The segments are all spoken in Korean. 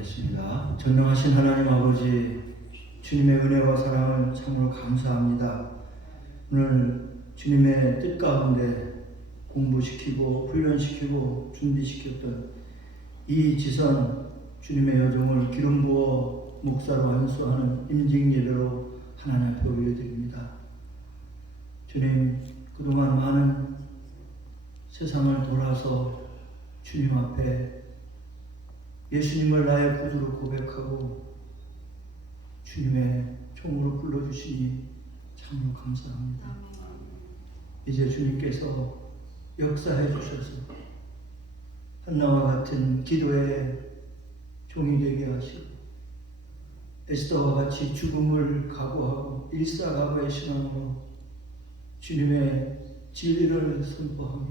기도하겠습니다. 전능하신 하나님 아버지, 주님의 은혜와 사랑을 참으로 감사합니다. 오늘 주님의 뜻 가운데 공부시키고 훈련시키고 준비시켰던 이 지선 주님의 여종을 기름 부어 목사로 안수하는 임직 예배로 하나님 앞에 올려드립니다. 주님, 그동안 많은 세상을 돌아서 주님 앞에 예수님을 나의 구주로 고백하고 주님의 종으로 불러주시니 참으로 감사합니다. 이제 주님께서 역사해 주셔서 한나와 같은 기도의 종이 되게 하시고 에스더와 같이 죽음을 각오하고 일사각오의 신앙으로 주님의 진리를 선포하며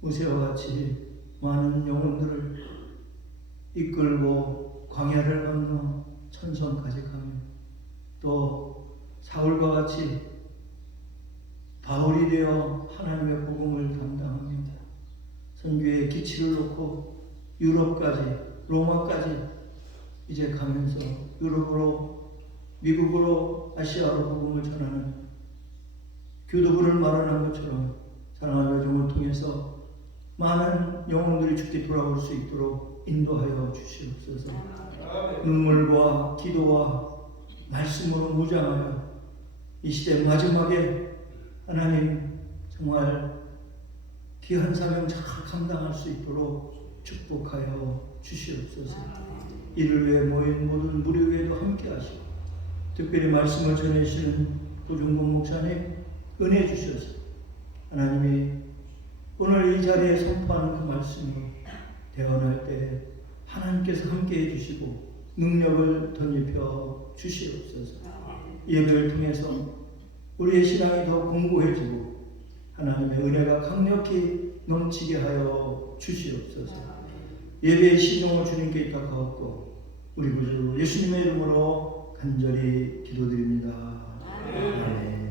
모세와 같이 많은 영혼들을 이끌고 광야를 건너 천성까지 가며 또 사울과 같이 바울이 되어 하나님의 복음을 담당하며 선교의 기치를 놓고 유럽까지 로마까지 이제 가면서 유럽으로 미국으로 아시아로 복음을 전하는 교도부를 마련한 것처럼 사랑하는 여정을 통해서 많은 영혼들이 죽게 돌아올 수 있도록 인도하여 주시옵소서. 눈물과 기도와 말씀으로 무장하여 이 시대 마지막에 하나님 정말 귀한 사명 잘 감당할 수 있도록 축복하여 주시옵소서. 이를 위해 모인 모든 무리에도 함께 하시고 특별히 말씀을 전해주시는 도중공 목사님 은혜 주셔서 하나님이 오늘 이 자리에 선포하는 그 말씀을 대언할 때 하나님께서 함께 해주시고 능력을 덧입혀 주시옵소서. 예배를 통해서 우리의 신앙이 더 공고해지고 하나님의 은혜가 강력히 넘치게 하여 주시옵소서. 예배의 시종을 주님께 입탁하옵고 우리 구주 예수님의 이름으로 간절히 기도드립니다. 아멘.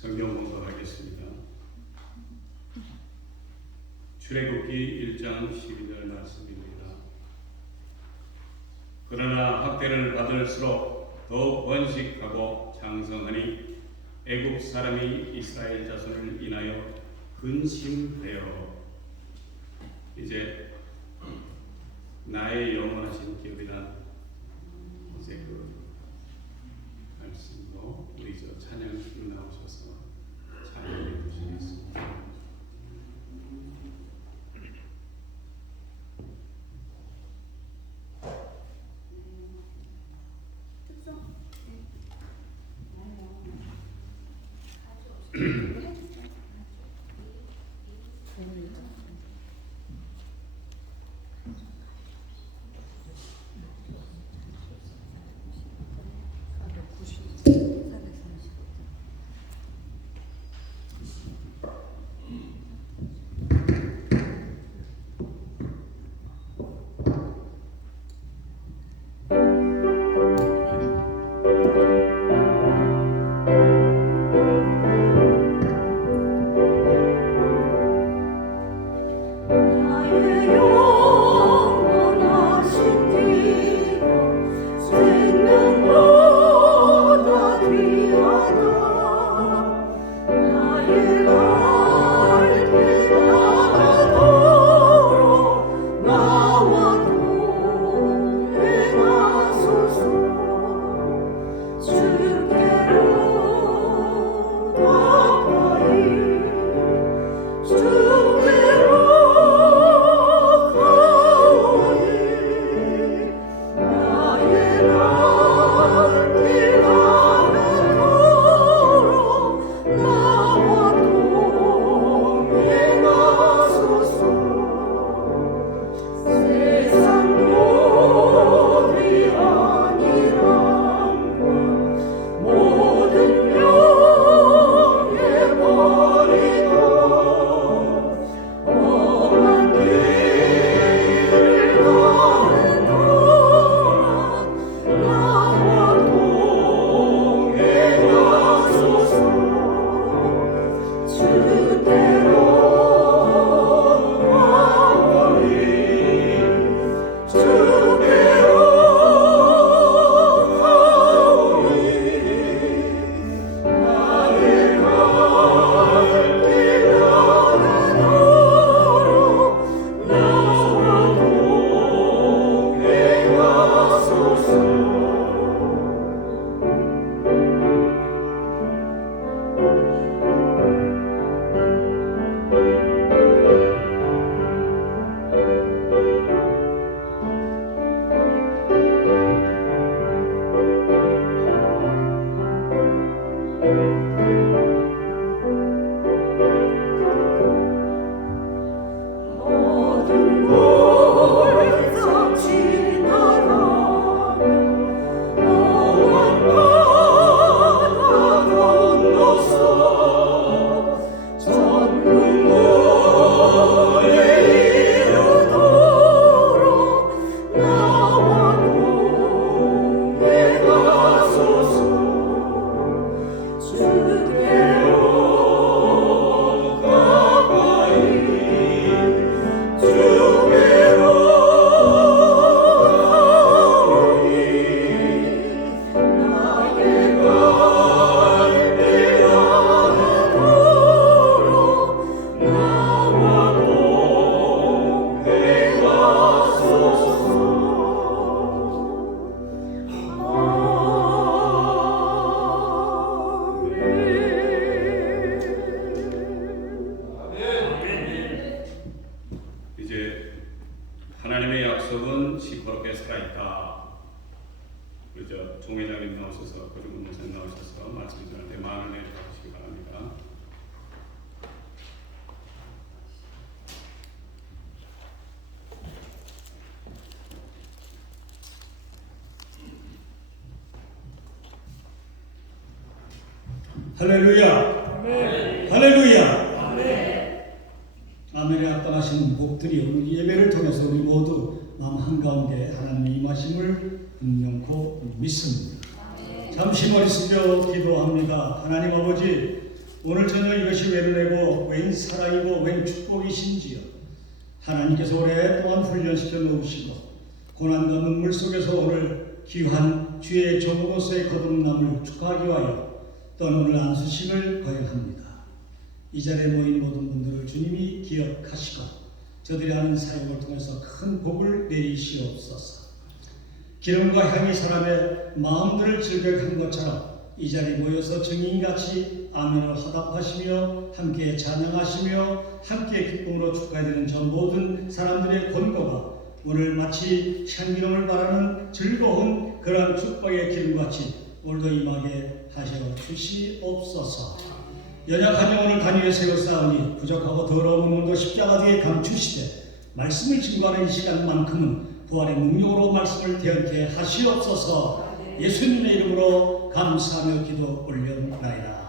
성경 공부하겠습니다. 출애굽기 1장 12절 말씀입니다. 그러나 학대를 받을수록 더 번식하고 장성하니 애굽 사람이 이스라엘 자손을 인하여 근심되어 이제 나의 영원하신 기업이란 이제 그 말씀으로 우리 저 찬양팀 나오셔서 찬양해 주시겠습니다. 종회장님 나오셔서 고종근 목사님 나오셔서 말씀 전할 때 많은 은혜 받으시기 바랍니다. 할렐루야. 아멘. 할렐루야. 아멘. 아멘에 합당하신 복들이 오늘 예배를 통해서 우리 모두 마음 한가운데 하나님의 임하심을 분명코 믿습니다. 아멘. 잠시 머리 숙여 기도합니다. 하나님 아버지, 오늘 저녁 이것이 웬 은혜고 웬 사랑이고 웬 축복이신지요. 하나님께서 오랫동안 훈련시켜 놓으시고 고난과 눈물 속에서 오늘 귀한 주의 종으로서의 거듭남을 축하하기 위하여 또는 오늘 안수식을 거행합니다. 이 자리에 모인 모든 분들을 주님이 기억하시고 저들이 하는 사역을 통해서 큰 복을 내리시옵소서. 기름과 향이 사람의 마음들을 즐겁게 한 것처럼 이 자리에 모여서 증인같이 아멘을 화답하시며 함께 찬양하시며 함께 기쁨으로 축하해드리는 저 모든 사람들의 권고가 오늘 마치 향기름을 바라는 즐거운 그런 축복의 기름같이 오늘도 임하게 하셔 주시옵소서. 연약한 영혼을 단위에 세워싸우니 부족하고 더러운 몸도 십자가 뒤에 감추시되 말씀을 증거하는 이 시간만큼은 부활의 능력으로 말씀을 대언케 하시옵소서. 예수님의 이름으로 감사하며 기도 올려나이다.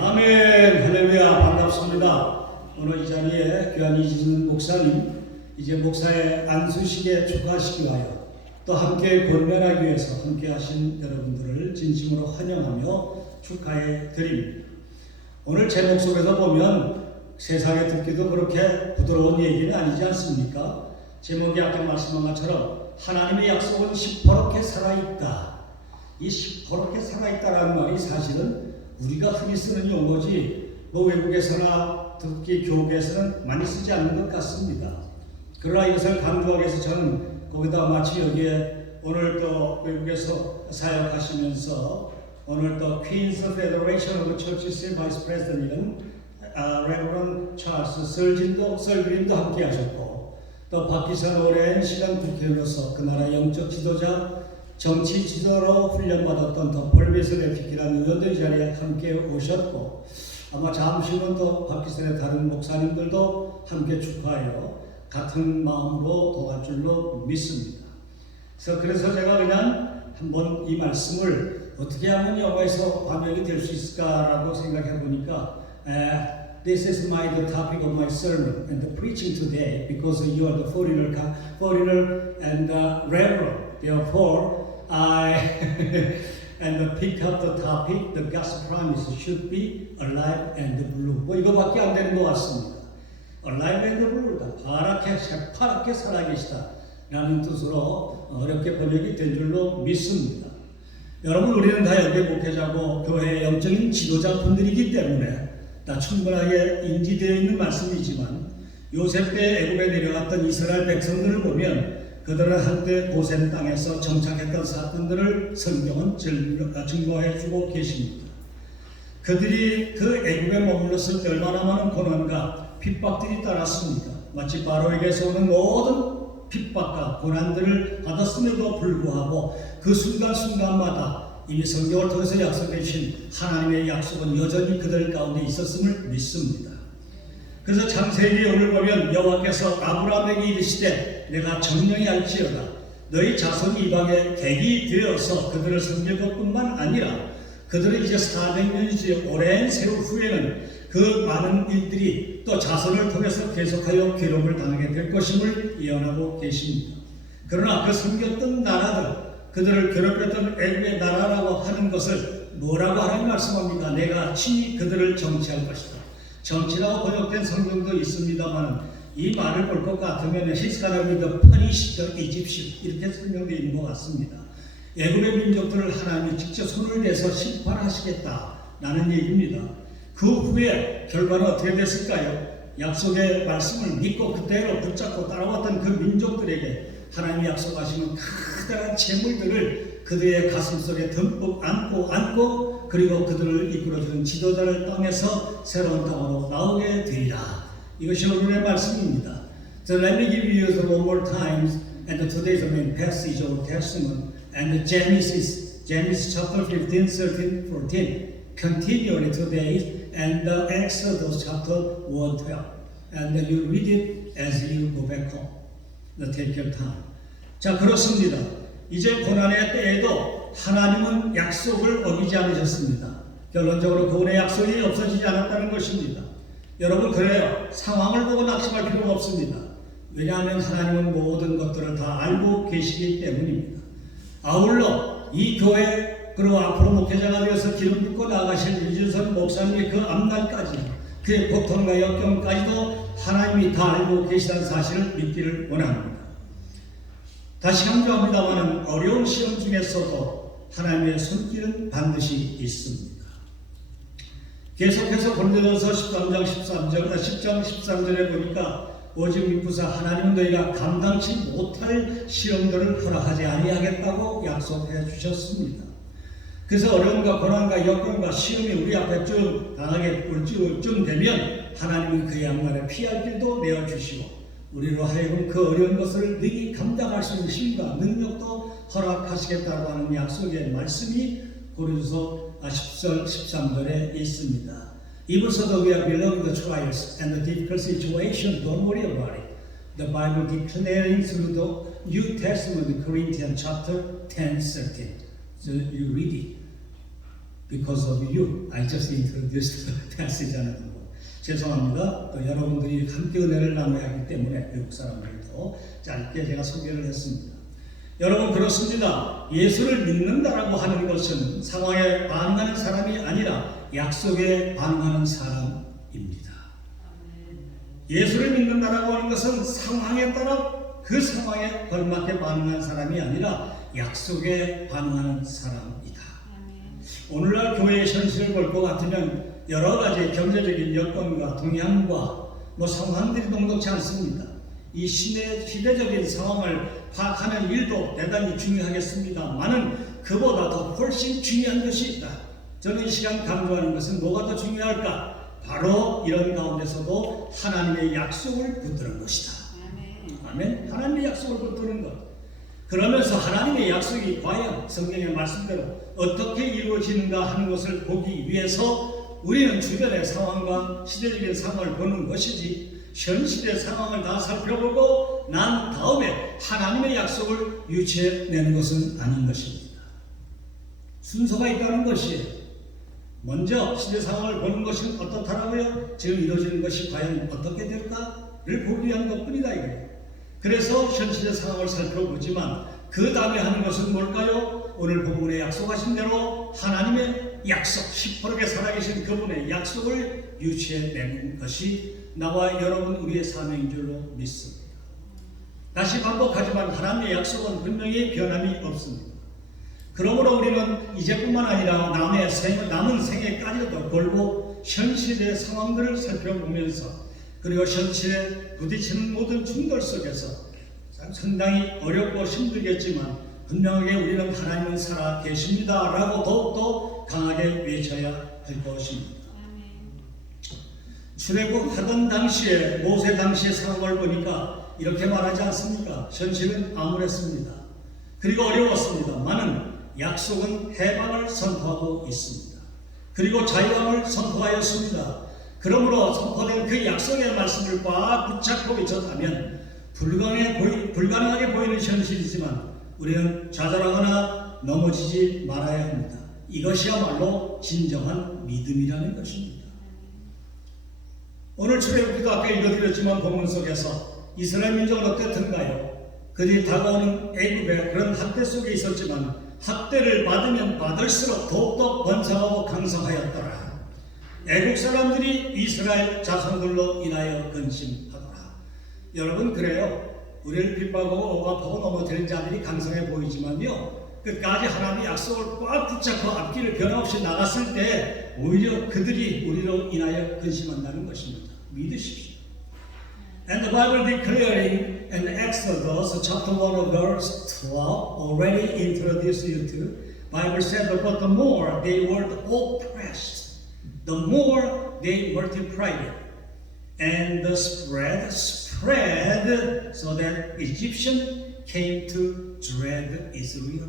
아멘. 할렐루야. 반갑습니다. 오늘 이 자리에 귀한 이진은 목사님, 이제 목사의 안수식에 축하하시기 위하여 또 함께 권면하기 위해서 함께 하신 여러분들을 진심으로 환영하며 축하해 드립니다. 오늘 제목 속에서 보면 세상에 듣기도 그렇게 부드러운 얘기는 아니지 않습니까? 제목이 아까 말씀한 것처럼 하나님의 약속은 시퍼렇게 살아있다. 이 시퍼렇게 살아있다라는 말이 사실은 우리가 흔히 쓰는 용어지 뭐 외국에서나 특히 교계에서는 많이 쓰지 않는 것 같습니다. 그러나 이것을 강조하기 위해서 저는 거기다 마치 여기에 오늘 또 외국에서 사역하시면서 오늘 또 Queen's Federation of Churches Vice President이라는 레버런 찰스 설그린도 함께 하셨고 또 박기선 오랜 시간 국회의원으로서 그 나라 영적 지도자 정치 지도로 훈련받았던 더 폴베슬 에픽이라는 의원도 이 자리에 함께 오셨고 아마 잠시 후는 또 박기선의 다른 목사님들도 함께 축하하여 같은 마음으로 도갈 줄로 믿습니다. 그래서 제가 그냥 한번 이 말씀을 어떻게 하면 영어에서 반영이 될 수 있을까라고 생각해 보니까 This is the topic of my sermon and the preaching today because you are the foreigner and reverend. Therefore, I and pick up the topic. The God's promise should be alive and blue. 뭐 이거밖에 안 되는 것 같습니다. alive and blue다. 파랗게 새파랗게 살아계시다. 라는 뜻으로 어렵게 번역이 된 줄로 믿습니다. 여러분, 우리는 다 여기 목회자고 교회의 영적인 지도자분들이기 때문에 다 충분하게 인지되어 있는 말씀이지만 요셉 때 애굽에 내려갔던 이스라엘 백성들을 보면 그들은 한때 고센 땅에서 정착했던 사건들을 성경은 증거해 주고 계십니다. 그들이 그 애굽에 머물렀을 때 얼마나 많은 고난과 핍박들이 따랐습니까? 마치 바로에게서 오는 모든 핍박과 고난들을 받았음에도 불구하고 그 순간순간마다 이미 성경을 통해서 약속해 주신 하나님의 약속은 여전히 그들 가운데 있었음을 믿습니다. 그래서 창세기 오늘 보면 여호와께서 아브라함에게 이르시되 내가 정령히 할지어다 너희 자손이 이방에 객이 되어서 그들을 섬길 것뿐만 아니라 그들은 이제 400년이 오랜 세월 후에는 그 많은 일들이 또 자손을 통해서 계속하여 괴로움을 당하게 될 것임을 예언하고 계십니다. 그러나 그 섬겼던 나라들, 그들을 괴롭혔던 애굽의 나라라고 하는 것을 뭐라고 하나님 말씀합니까? 내가 친히 그들을 정치할 것이다. 정치라고 번역된 성경도 있습니다만 이 말을 볼 것 같으면 He's gonna be the punish the Egyptian 이렇게 설명되어 있는 것 같습니다. 애굽의 민족들을 하나님이 직접 손을 대서 심판하시겠다라는 얘기입니다. 그 후에 결과는 어떻게 됐을까요? 약속의 말씀을 믿고 그대로 붙잡고 따라왔던 그 민족들에게 하나님이 약속하시는 커다란 재물들을 그들의 가슴속에 듬뿍 안고 그리고 그들을 이끌어주는 지도자를 땅에서 새로운 땅으로 나오게 되리라. 이것이 오늘의 말씀입니다. So let me give you the one more time and today's main passage of Testament and Genesis Genesis chapter 15, 13, 14, continually today, and the Exodus chapter 1, 12. And you read it as you go back home. Take your time. 자, 그렇습니다. 이제 고난의 때에도 하나님은 약속을 어기지 않으셨습니다. 결론적으로 그분의 약속이 없어지지 않았다는 것입니다. 여러분, 그래요. 상황을 보고 낙심할 필요가 없습니다. 왜냐하면 하나님은 모든 것들을 다 알고 계시기 때문입니다. 아울러 이 교회 그리고 앞으로 목회자가 되어서 기름 붓고 나가실 유진선 목사님의 그 앞날까지 그의 고통과 역경까지도 하나님이 다 알고 계시다는 사실을 믿기를 원합니다. 다시 강조합니다만 어려운 시험 중에서도 하나님의 손길은 반드시 있습니다. 계속해서 고린도전서 10장 13절에 보니까 오직 믿고서 하나님은 너희가 감당치 못할 시험들을 허락하지 아니하겠다고 약속해 주셨습니다. 그래서 어려움과 고난과 역경과 시험이 우리 앞에 쭉 당하게 쯤 되면 하나님은 그의 앞날에 피할 길도 내어주시고 우리로 하여금 그 어려운 것을 능히 감당할 수 있는 힘과 능력도 허락하시겠다고 하는 약속의 말씀이 고린도서 10절 13절에 있습니다. Even so that we are beloved the trials and the difficult situation, don't worry about it. The Bible declaring through the New Testament, Corinthians chapter 10, 13. So you read it. Because of you, I just introduced the passage 하는 거. 죄송합니다. 또 여러분들이 함께 은혜를 나눠야 하기 때문에 외국 사람들도 짧게 제가 소개를 했습니다. 여러분, 그렇습니다. 예수를 믿는다라고 하는 것은 상황에 반응하는 사람이 아니라 약속에 반응하는 사람입니다. 예수를 믿는다라고 하는 것은 상황에 따라 그 상황에 걸맞게 반응하는 사람이 아니라 약속에 반응하는 사람이다. 오늘날 교회의 현실을 볼 것 같으면 여러 가지 경제적인 여건과 동향과 상황들이 녹록지 않습니다. 이 시대적인 상황을 파악하는 일도 대단히 중요하겠습니다만은 그보다 더 훨씬 중요한 것이 있다. 저는 이 시간 강조하는 것은 뭐가 더 중요할까? 바로 이런 가운데서도 하나님의 약속을 붙드는 것이다. 아멘. 하나님의 약속을 붙드는 것. 그러면서 하나님의 약속이 과연 성경의 말씀대로 어떻게 이루어지는가 하는 것을 보기 위해서 우리는 주변의 상황과 시대적인 상황을 보는 것이지 현실의 상황을 다 살펴보고 난 다음에 하나님의 약속을 유추해내는 것은 아닌 것입니다. 순서가 있다는 것이에요. 먼저 시대 상황을 보는 것은 어떻다라고요? 지금 이루어지는 것이 과연 어떻게 될까를 보기 위한 것뿐이다 이거예요. 그래서 현실의 상황을 살펴보지만 그 다음에 하는 것은 뭘까요? 오늘 본문에 약속하신 대로 하나님의 약속, 시퍼렇게 살아계신 그분의 약속을 유추해내는 것이 나와 여러분 우리의 사명인 줄로 믿습니다. 다시 반복하지만 하나님의 약속은 분명히 변함이 없습니다. 그러므로 우리는 이제뿐만 아니라 남은 생애까지도 걸고 현실의 상황들을 살펴보면서 그리고 현실에 부딪히는 모든 충돌 속에서 상당히 어렵고 힘들겠지만 분명하게 우리는 하나님은 살아 계십니다 라고 더욱더 강하게 외쳐야 할 것입니다. 출애굽하던 당시에 모세 당시의 상황을 보니까 이렇게 말하지 않습니까? 현실은 암울했습니다. 그리고 어려웠습니다만은 약속은 해방을 선포하고 있습니다. 그리고 자유함을 선포하였습니다. 그러므로 선포된 그 약속의 말씀을 꽉 붙잡고 있었다면 불가능하게 보이는 현실이지만 우리는 좌절하거나 넘어지지 말아야 합니다. 이것이야말로 진정한 믿음이라는 것입니다. 오늘 출애굽기도 아까 읽어드렸지만 본문 속에서 이스라엘 민족은 어땠던가요? 그들이 다가오는 애굽의 그런 학대 속에 있었지만 학대를 받으면 받을수록 더욱더 번성하고 강성하였더라. 애국 사람들이 이스라엘 자손들로 인하여 근심하더라. 여러분, 그래요. 우리를 핍박하고 억압하고 넘어뜨린 자들이 강성해 보이지만요, 끝까지 하나님의 약속을 꽉 붙잡고 앞길을 변함없이 나갔을 때 오히려 그들이 우리로 인하여 근심한다는 것입니다. 믿으십시오. And the Bible declaring in Exodus chapter 1 verse 12 already introduced you to, Bible said, but the more they were oppressed, the more they multiplied, and the spread so that Egyptian came to dread Israel.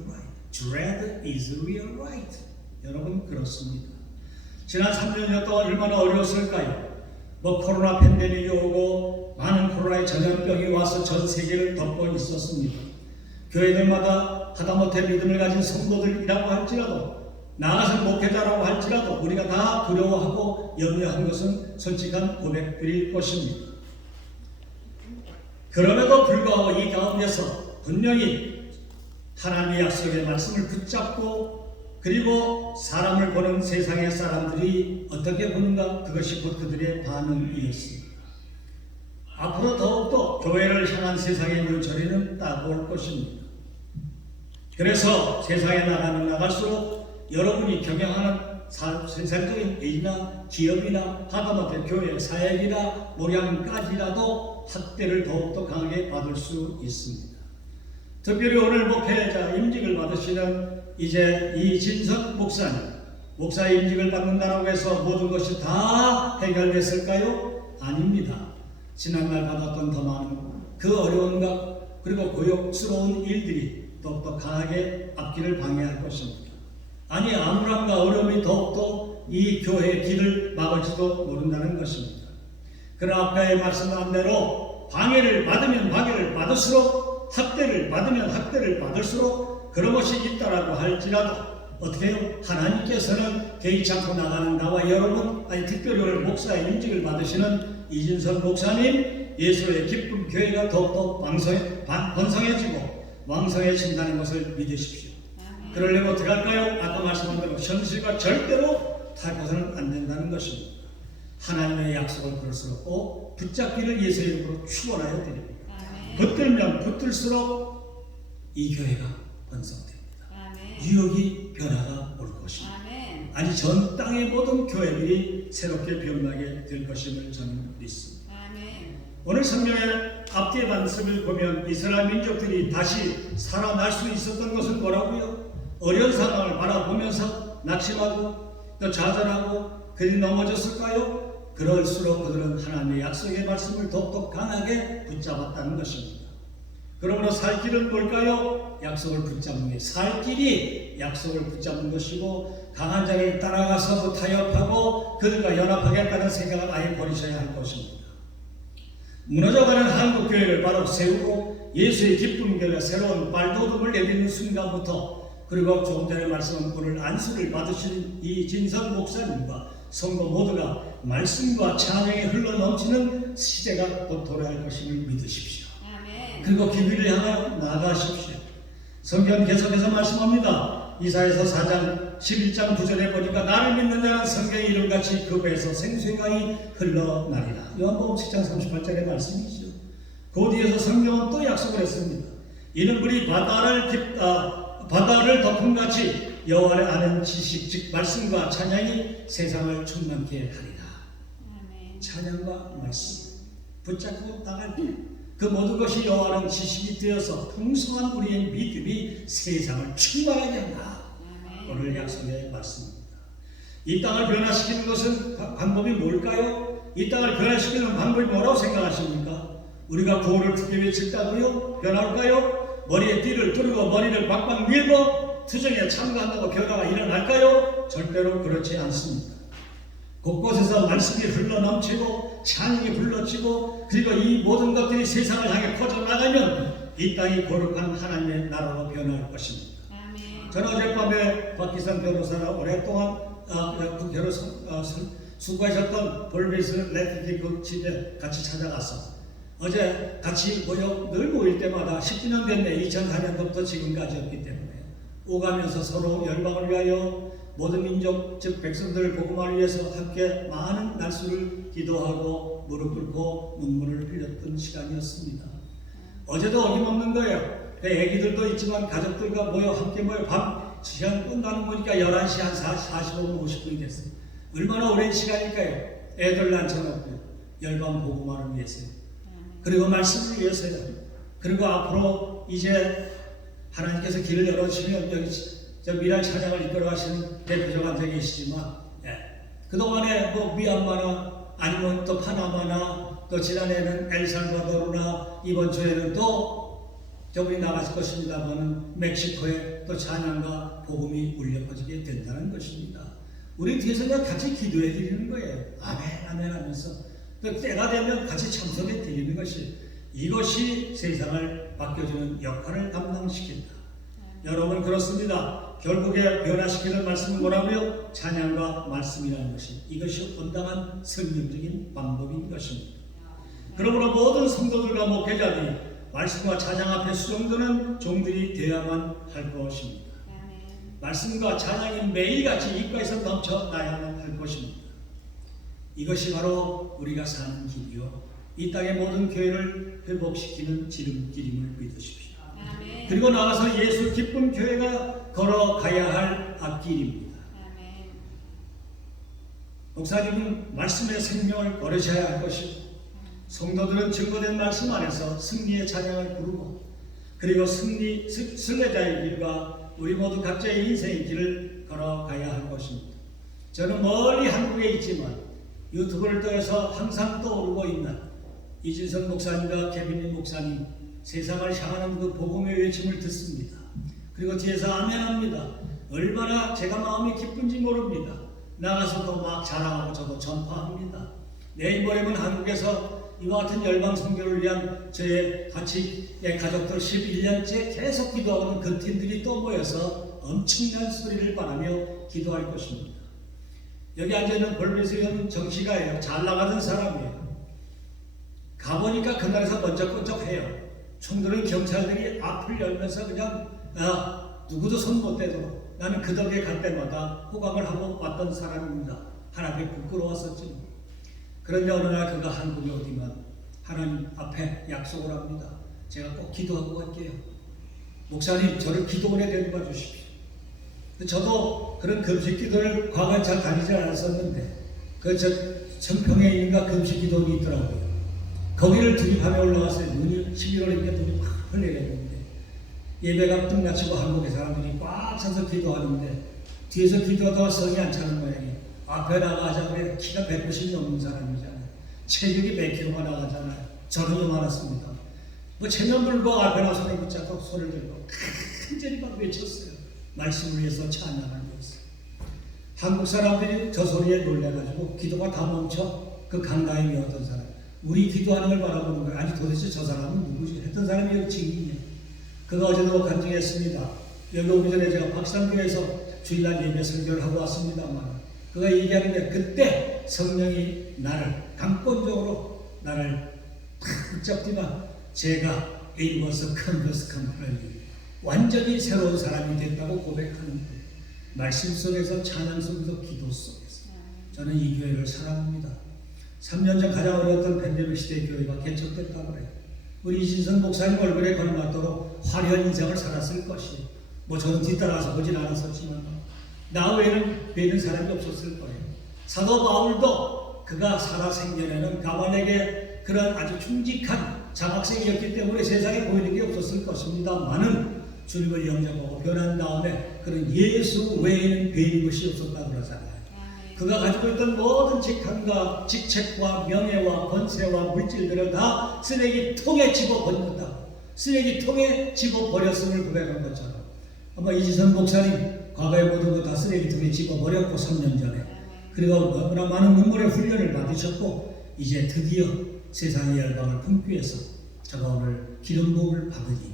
dread is real right. 여러분 그렇습니다. 지난 3년여 동안 얼마나 어려웠을까요? 코로나 팬데믹이 오고 많은 코로나의 전염병이 와서 전 세계를 덮고 있었습니다. 교회들마다 하다못해 믿음을 가진 성도들이라고 할지라도 나아가서 목회자라고 할지라도 우리가 다 두려워하고 염려한 것은 솔직한 고백드릴 것입니다. 그럼에도 불구하고 이 가운데서 분명히 하나님의 약속의 말씀을 붙잡고 그리고 사람을 보는 세상의 사람들이 어떻게 보는가 그것이 곧 그들의 반응이었습니다. 앞으로 더욱더 교회를 향한 세상의 눈초리는 따가울 것입니다. 그래서 세상에 나가면 나갈수록 여러분이 경영하는 세상적인 일이나 기업이나 하다못해 교회, 사역이나 목양까지라도 학대를 더욱더 강하게 받을 수 있습니다. 특별히 오늘 목회자 임직을 받으시는 이제 이진석 목사님, 목사 임직을 받는다라고 해서 모든 것이 다 해결됐을까요? 아닙니다. 지난날 받았던 더 많은 그 어려움과 그리고 고역스러운 일들이 더욱더 강하게 앞길을 방해할 것입니다. 아니 암울함과 어려움이 더욱더 이 교회의 길을 막을지도 모른다는 것입니다. 그러나 아까의 말씀한 대로 방해를 받으면 방해를 받을수록 학대를 받으면 학대를 받을수록 그런 것이 있다라고 할지라도 어떻게 해요? 하나님께서는 개의치 않고 나가는 나와 여러분, 아니 특별히 오늘 목사의 임직을 받으시는 이진석 목사님, 예수의 기쁨 교회가 더욱더 번성해지고 왕성해진다는 것을 믿으십시오. 그러려면 어떻게 할까요? 아까 말씀한 대로 현실과 절대로 타고서는 안 된다는 것입니다. 하나님의 약속을 그럴수록 꼭 붙잡기를 예수의 이름으로 축원하여 드립니다. 붙들면 붙들수록 이 교회가 번성됩니다. 유역이 변화가 올 것입니다. 아니 전 땅의 모든 교회들이 새롭게 변하게 될 것임을 저는 믿습니다. 오늘 성경의 앞뒤의 말씀을 보면 이스라엘 민족들이 다시 살아날 수 있었던 것은 뭐라고요? 어려운 상황을 바라보면서 낙심하고 또 좌절하고 그리 넘어졌을까요? 그럴수록 그들은 하나님의 약속의 말씀을 더욱더 강하게 붙잡았다는 것입니다. 그러므로 살 길은 뭘까요? 약속을 붙잡는 게 살 길이 약속을 붙잡는 것이고 강한 자를 따라가서 타협하고 그들과 연합하겠다는 생각을 아예 버리셔야 할 것입니다. 무너져가는 한국교회를 바로 세우고 예수의 기쁨 교회가 새로운 발돋움을 내딛는 순간부터 그리고 조금 전에 말씀한 오늘 안수를 받으신 이진석 목사님과 성도 모두가 말씀과 찬양이 흘러넘치는 시대가 곧 돌아올 것임을 믿으십시오. 그리고 기비를 향하여 나아가십시오. 성경 계속해서 말씀합니다. 이사야서 4장 11장 9절에 보니까 나를 믿는 자는 성경의 이름같이 그 배에서 생수의 강이 흘러나리라. 요한복음 7장 38절의 말씀이죠. 그 뒤에서 성경은 또 약속을 했습니다. 이는 물이 바다를 덮음같이 여호와를 아는 지식 즉 말씀과 찬양이 세상을 충만케 하리라. 찬양과 말씀 붙잡고 나갈 때 그 모든 것이 여호와는 지식이 되어서 풍성한 우리의 믿음이 세상을 충만하게 한다. 오늘 약속의 말씀입니다. 이 땅을 변화시키는 것은 방법이 뭘까요? 이 땅을 변화시키는 방법이 뭐라고 생각하십니까? 우리가 구호를 크게 외칠다고요? 변할까요? 머리에 띠를 두르고 머리를 박박 밀고 투쟁에 참가한다고 변화가 일어날까요? 절대로 그렇지 않습니다. 곳곳에서 말씀이 흘러넘치고 찬양이 흘러치고 그리고 이 모든 것들이 세상을 향해 퍼져나가면 이 땅이 거룩한 하나님의 나라로 변할 것입니다. 저는 어젯밤에 박기선 변호사가 오랫동안 국회로 수고하셨던 볼베이스 레프티 그 집에 같이 찾아가서 어제 같이 늘 모일 때마다 19년 됐네. 2004년부터 지금까지였기 때문에 오가면서 서로 열방을 위하여 모든 민족 즉 백성들을 복음을 위해서 함께 많은 날수를 기도하고 무릎 꿇고 눈물을 흘렸던 시간이었습니다. 어제도 어김없는 거예요. 애기들도 있지만 가족들과 함께 모여 밤 시간 끝나는 거니까 11시 한 45분 50분이 됐어요. 얼마나 오랜 시간일까요? 애들 난쳐놓고 열방 복음화를 위해서요. 그리고 말씀을 위해서요. 그리고 앞으로 이제 하나님께서 길을 열어주시면 여기 미랄 찬양을 이끌어 가시는 대표적 한 적이 계시지만 그동안에 미얀마나 아니면 또 파나마나 또 지난해에는 엘살바도르나 이번 주에는 또 저분이 나갔을 것입니다만은 멕시코에 속에 또 찬양과 복음이 울려 퍼지게 된다는 것입니다. 우리 뒤에서 그냥 같이 기도해 드리는 거예요. 아멘 아멘 하면서 또 때가 되면 같이 참석해 드리는 것이, 이것이 세상을 바뀌어주는 역할을 담당시킨다. 여러분, 그렇습니다. 결국에 변화시키는 말씀은 뭐라고요? 찬양과 말씀이라는 것이, 이것이 온당한 성경적인 방법인 것입니다. 그러므로 모든 성도들과 목회자들이 말씀과 찬양 앞에 수종드는 종들이 되어야만 할 것입니다. 말씀과 찬양이 매일같이 입가에서 넘쳐나야만 할 것입니다. 이것이 바로 우리가 사는 길이요, 이 땅의 모든 교회를 회복시키는 지름길임을 믿으십시오. 그리고 나가서 예수 기쁜 교회가 걸어가야 할 앞길입니다. 목사님은 말씀의 생명을 걸으셔야 할 것이고, 성도들은 증거된 말씀 안에서 승리의 찬양을 부르고, 그리고 승리자의 길과 우리 모두 각자의 인생의 길을 걸어가야 할 것입니다. 저는 멀리 한국에 있지만 유튜브를 통해서 항상 떠오르고 있는 이진성 목사님과 케빈 목사님, 세상을 향하는 그 복음의 외침을 듣습니다. 그리고 뒤에서 아멘합니다. 얼마나 제가 마음이 기쁜지 모릅니다. 나가서도 막 자랑하고 저도 전파합니다. 내일 모레면 한국에서 이와 같은 열방 선교를 위한 저의 가족들 11년째 계속 기도하는 그 팀들이 또 모여서 엄청난 소리를 바라며 기도할 것입니다. 여기 앉아있는 볼베스형 정씨가예요. 잘 나가던 사람이에요. 가보니까 그날에서 번쩍번쩍해요. 총들은 경찰들이 앞을 열면서 그냥 누구도 손 못 대도록, 나는 그 덕에 갈 때마다 호강을 하고 왔던 사람입니다. 하나님이 부끄러웠었지. 그런데 어느 날 그가 한국에 오지만 하나님 앞에 약속을 합니다. 제가 꼭 기도하고 갈게요. 목사님, 저를 기도원에 데려가 주십시오. 저도 그런 금식 기도를 과거에 잘 다니지 않았었는데, 청평에 있는가 금식 기도원이 있더라고요. 거기를 두립하며 올라갔어요. 눈이 11월이니까 눈이 막 흘러내렸는데, 예배가 끝마치고 한국의 사람들이 꽉 차서 기도하는데, 뒤에서 기도하다가 성이 안 차는 모양이에요. 앞에 나가자 그래. 키가 190 넘는 사람이잖아요. 체격이 100kg가 나가잖아요. 저는 좀 알았습니다. 뭐 체면 불고 앞에 나서 손을 붙잡고 손을 들고 간절히 막 외쳤어요. 말씀을 위해서 찬양을 위해서. 한국 사람들이 저 소리에 놀래가지고 기도가 다 멈춰 그 강다임이 어떤 사람, 우리 기도하는 걸 바라보는 거예요. 아니 도대체 저 사람은 누구지? 했던 사람이 여기 증인이에요. 그가 어제도 간증했습니다. 여기 오기 전에 제가 박산교에서 주일날 예배 설교를 하고 왔습니다만, 그가 얘기하는데 그때 성령이 나를 강권적으로 나를 탁 붙잡지만 제가 it was a canvas completely, 완전히 새로운 사람이 됐다고 고백하는 거예요. 말씀 속에서, 찬양 속에서, 기도 속에서. 저는 이 교회를 사랑합니다. 3년 전 가장 어려웠던 팬데믹 시대 교회가 개척됐다고 그래요. 우리 이진선 목사님 얼굴에 걸맞도록 화려한 인생을 살았을 것이에요. 뭐 저는 뒤따라서 보진 않았었지만 나 외에는 뵈는 사람이 없었을 거예요. 사도 바울도 그가 살아 생전에는 가발에게 그런 아주 충직한 장학생이었기 때문에 세상에 보이는 게 없었을 것입니다만은 주님을 영접하고 변한 다음에 그런 예수 외에는 뵈는 것이 없었다고 그러잖아요. 그가 가지고 있던 모든 직함과 직책과 명예와 권세와 물질들을 다 쓰레기통에 집어버렸다. 쓰레기통에 집어버렸음을 고백한 것처럼 아마 이지선 목사님 과거의 모든 것 다 쓰레기통에 집어버렸고 3년 전에, 그리고 너무나 많은 눈물의 훈련을 받으셨고 이제 드디어 세상의 열방을 품기 위해서 제가 오늘 기름 부음을 받으니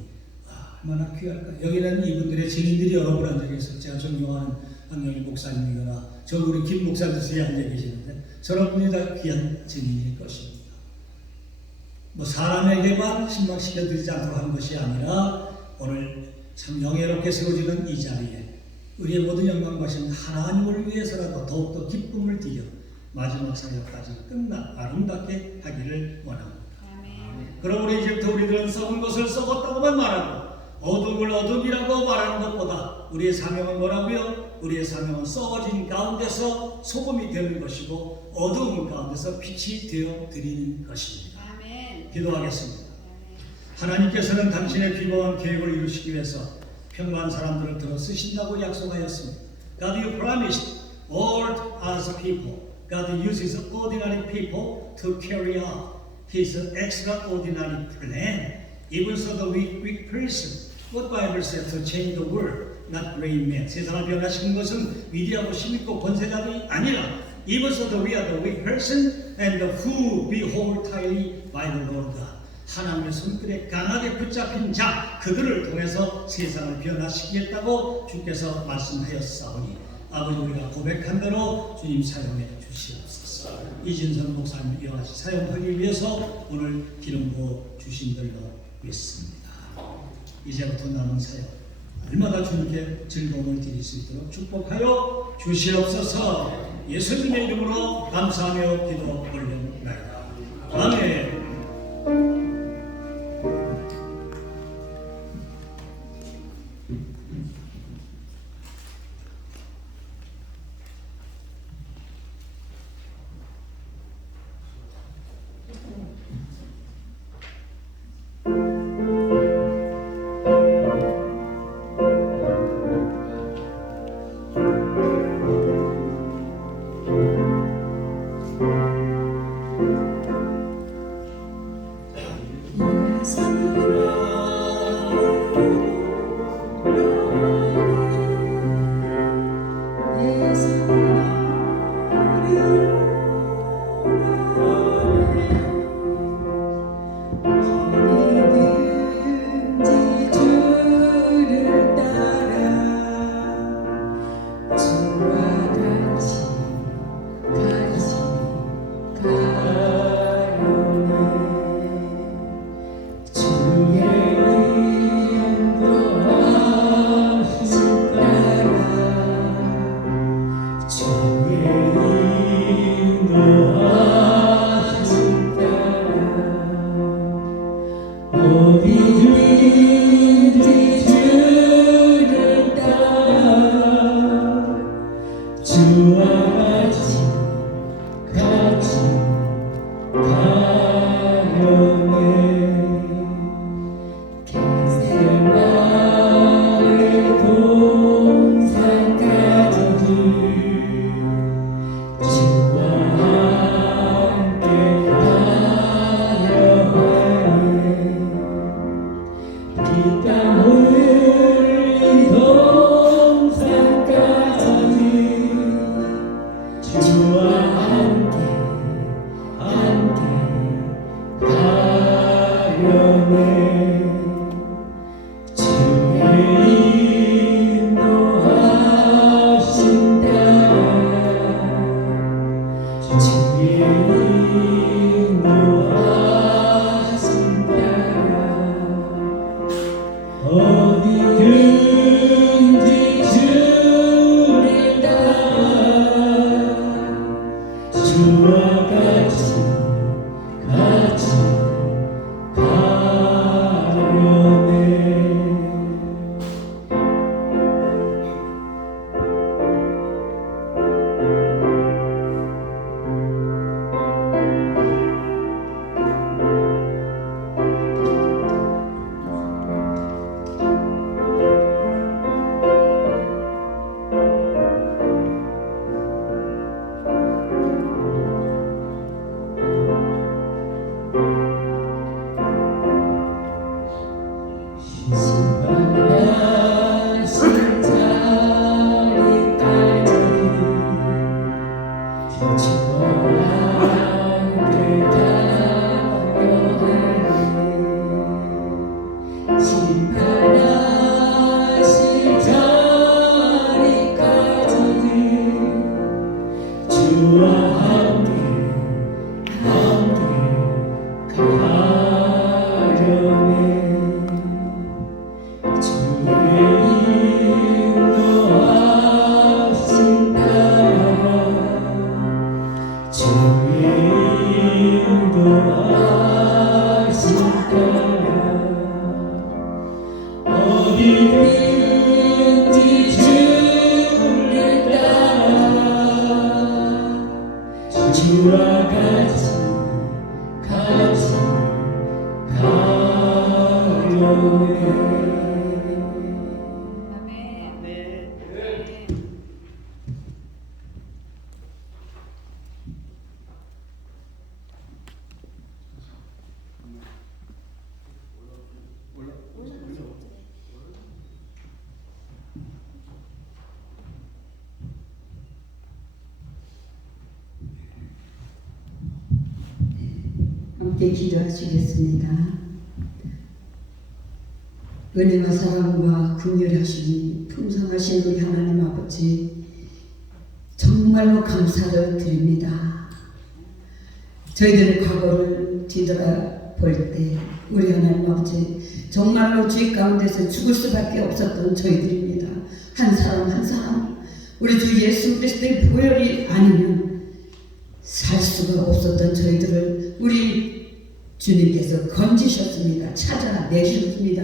얼마나 귀할까. 여기는 이분들의 증인들이 여러 분 앉아 계세요. 제가 존경하는 황영일 목사님이거나 저 우리 김 목사님들이 앉아 계시는데 저런 분이 다 귀한 증인일 것입니다. 뭐 사람에게만 실망시켜드리지 않도록 하는 것이 아니라 오늘 참 영예롭게 세워지는 이 자리에 우리의 모든 영광 받으신 하나님을 위해서라도 더욱더 기쁨을 드려 마지막 사역까지 끝나 아름답게 하기를 원합니다. 그럼 우리 이제부터 우리들은 썩은 것을 썩었다고만 말하고 어두운 걸 어둠이라고 말하는 것보다 우리의 사명은 뭐라고요? 우리의 사명은 썩어진 가운데서 소금이 되는 것이고 어두운 가운데서 빛이 되어 드리는 것입니다. 아멘. 기도하겠습니다. 하나님께서는 당신의 비범한 계획을 이루시기 위해서 평범한 사람들을 들어 쓰신다고 약속하였습니다. God, you promised all us people. God uses ordinary people to carry out His extraordinary plan. Even so the weak person, what Bible says, to change the world not great men. 세상을 변화시킨 것은 위대하고 힘있고 권세자들이 아니라 even though we are the weak person and who behold tightly by the Lord God. 하나님의 손길에 강하게 붙잡힌 자 그들을 통해서 세상을 변화시키겠다고 주께서 말씀하였사오니 아버지 우리가 고백한 대로 주님 사용해 주시옵소서. 이진선 목사님 이와 같이 사용하기 위해서 오늘 기름 부어 주신 줄로 믿습니다. 이제부터 남은 사역 날마다 주님께 즐거움을 드릴 수 있도록 축복하여 주시옵소서. 예수님의 이름으로 감사하며 기도 올려나이다. 아멘. 함께 기도하시겠습니다. 은혜와 사랑과 긍휼하심이 풍성하신 우리 하나님 아버지, 정말로 감사를 드립니다. 저희들의 과거를 뒤돌아볼 때 우리 하나님 아버지, 정말로 죄 가운데서 죽을 수밖에 없었던 저희들입니다. 한 사람 한 사람 우리 주 예수 그리스도의 보혈이 아니면 살 수가 없었던 저희들을 우리 주님께서 건지셨습니다. 찾아내셨습니다.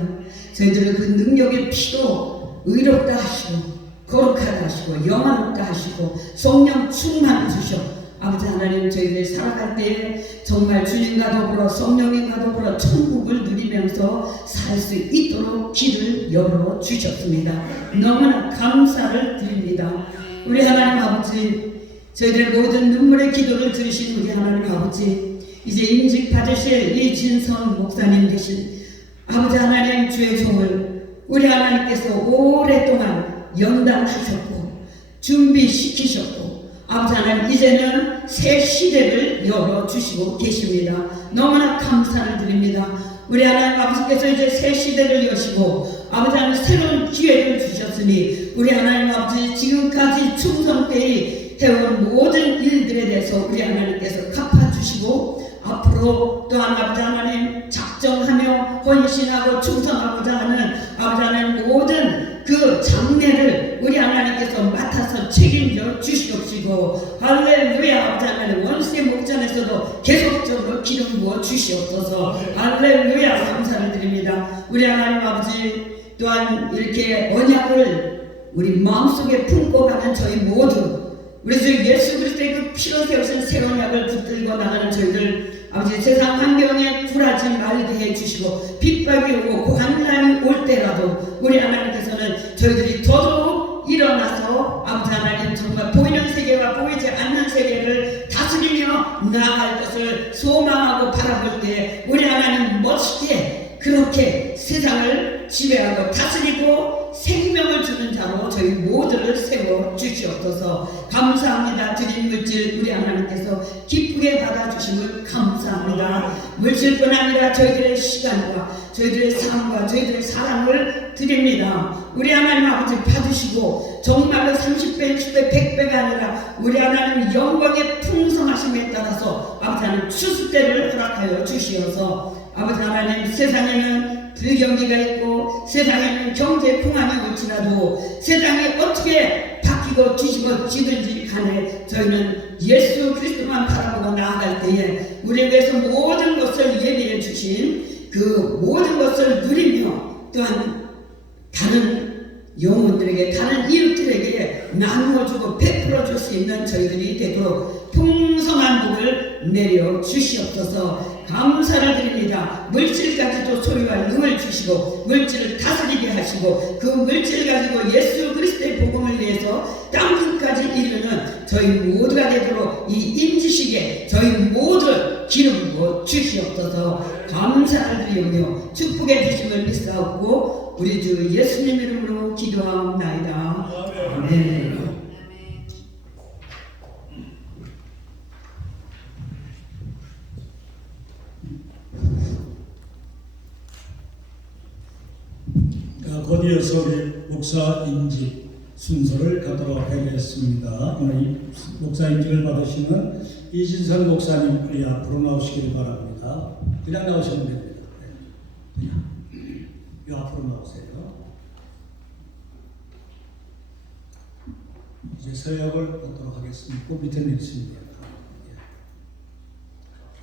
저희들을 그 능력의 피로 의롭다 하시고 거룩하다 하시고 영화롭다 하시고 성령 충만해 주셔 아버지 하나님, 저희들이 살아갈 때에 정말 주님과 더불어 성령님과 더불어 천국을 누리면서 살 수 있도록 길을 열어 주셨습니다. 너무나 감사를 드립니다. 우리 하나님 아버지, 저희들의 모든 눈물의 기도를 들으신 우리 하나님 아버지, 이제 임직 받으실 이진성 목사님 되신 아버지 하나님, 주의 종을 우리 하나님께서 오랫동안 연단하셨고 준비시키셨고 아버지 하나님, 이제는 새 시대를 열어주시고 계십니다. 너무나 감사를 드립니다. 우리 하나님 아버지께서 이제 새 시대를 여시고 아버지 하나님 새로운 기회를 주셨으니 우리 하나님 아버지, 지금까지 충성되이 해온 모든 일들에 대해서 우리 하나님께서 갚아주시고 앞으로 또한 아버지 하나님 작정하며 헌신하고 충성하고자 하는 아버지 하나님 모든 그 장례를 우리 하나님께서 맡아서 책임져 주시옵시고, 할렐루야. 아버지 하나님, 원수의 목전에서도 계속적으로 기름 부어 주시옵소서. 할렐루야. 감사를 드립니다. 우리 하나님 아버지, 또한 이렇게 언약을 우리 마음속에 품고 가는 저희 모두, 우리 주 예수 그리스도의 그 피로 세우신 새로운 약을 붙들고 나가는 저희들 아버지, 세상 환경에 굴하지 말게 해주시고 핍박이 오고 고난이 올 때라도 우리 하나님께서는 저희들이 더더욱 일어나서 아버지 하나님, 정말 보이는 세계와 보이지 않는 세계를 다스리며 나아갈 것을 소망하고 바라볼 때 우리 하나님 멋있게 그렇게 세상을 지배하고 다스리고 생명을 주는 자로 저희 모두를 세워 주시옵소서. 감사합니다. 드린 물질 우리 하나님께서 기쁘게 받아주심을 감사합니다. 물질뿐 아니라 저희들의 시간과 저희들의 삶과 저희들의 사랑을 드립니다. 우리 하나님 아버지 받으시고 정말로 30배, 60배, 100배가 아니라 우리 하나님 영광의 풍성하심에 따라서 아버지 하나님 추수때를 허락하여 주시어서 아버지 하나님, 세상에는 불경기가 있고 세상에는 경제 풍안이 올지라도 세상이 어떻게 바뀌고 뒤집어지든지 간에 저희는 예수 그리스도만 바라보고 나아갈 때에 우리에 대해서 모든 것을 예비해 주신 그 모든 것을 누리며 또한 다른 영혼들에게, 다른 이웃들에게 나누어주고 베풀어줄 수 있는 저희들이 되도록 풍성한 복을 내려 주시옵소서. 감사를 드립니다. 물질까지도 소유할 능을 주시고 물질을 다스리게 하시고 그 물질 가지고 예수 그리스도의 복음을 위해서 땅끝까지 이르는 저희 모두가 되도록 이 임지식에 저희 모두 기름 부어 주시옵소서. 감사를 드리며 축복의 주심을 믿사옵고 우리 주 예수님 이름으로 기도하옵나이다. 아멘. 곧이어서 우리 목사 임직 순서를 가도록 하겠습니다. 오늘 목사 임직을 받으시는 이진선 목사님, 우리 앞으로 나오시기를 바랍니다. 그냥 나오시면 됩니다. 이 앞으로 나오세요. 이제 서약을 받도록 하겠습니다. 그 밑에 내리십니다.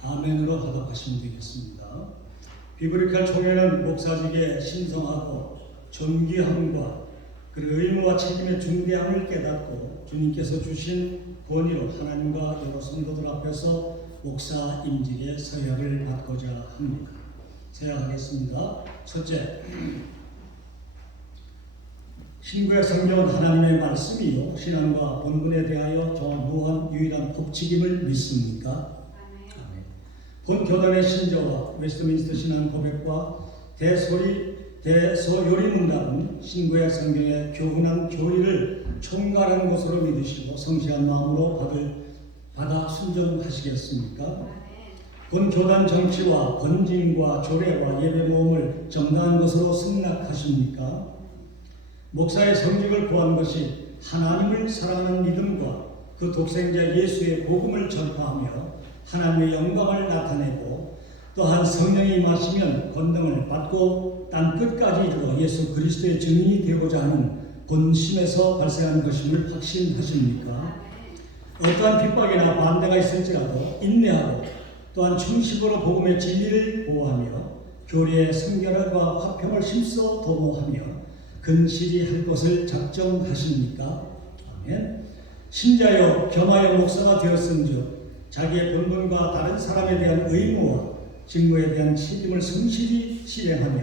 아멘으로 하답하시면 되겠습니다. 비브리칼 총회는 목사직에 신성하고 존귀함과 그리고 의무와 책임의 중대함을 깨닫고 주님께서 주신 권위로 하나님과 여러 성도들 앞에서 목사 임직의 서약을 받고자 합니다. 서약하겠습니다. 첫째, 신구약 성경은 하나님의 말씀이요 신앙과 본분에 대하여 무한 유일한 법칙임을 믿습니까? 본 교단의 신조와 웨스트민스터 신앙 고백과 대소요리문답은 신구약 성경의 교훈한 교리를 총괄한 것으로 믿으시고 성실한 마음으로 받아 순종하시겠습니까? 본 교단 정치와 권징과 조례와 예배 모험을 정당한 것으로 승낙하십니까? 목사의 성직을 구한 것이 하나님을 사랑하는 믿음과 그 독생자 예수의 복음을 전파하며 하나님의 영광을 나타내고 또한 성령이 임하시면 권능을 받고 땅 끝까지 이르러 예수 그리스도의 증인이 되고자 하는 본심에서 발생한 것임을 확신하십니까? 어떠한 핍박이나 반대가 있을지라도 인내하고 또한 충식으로 복음의 진리를 보호하며 교리의 성결과 화평을 힘써 도모하며 근실히 할 것을 작정하십니까? 아멘. 신자여 겸하여 목사가 되었은즉 자기의 본분과 다른 사람에 대한 의무와 직무에 대한 책임을 성실히 실행하며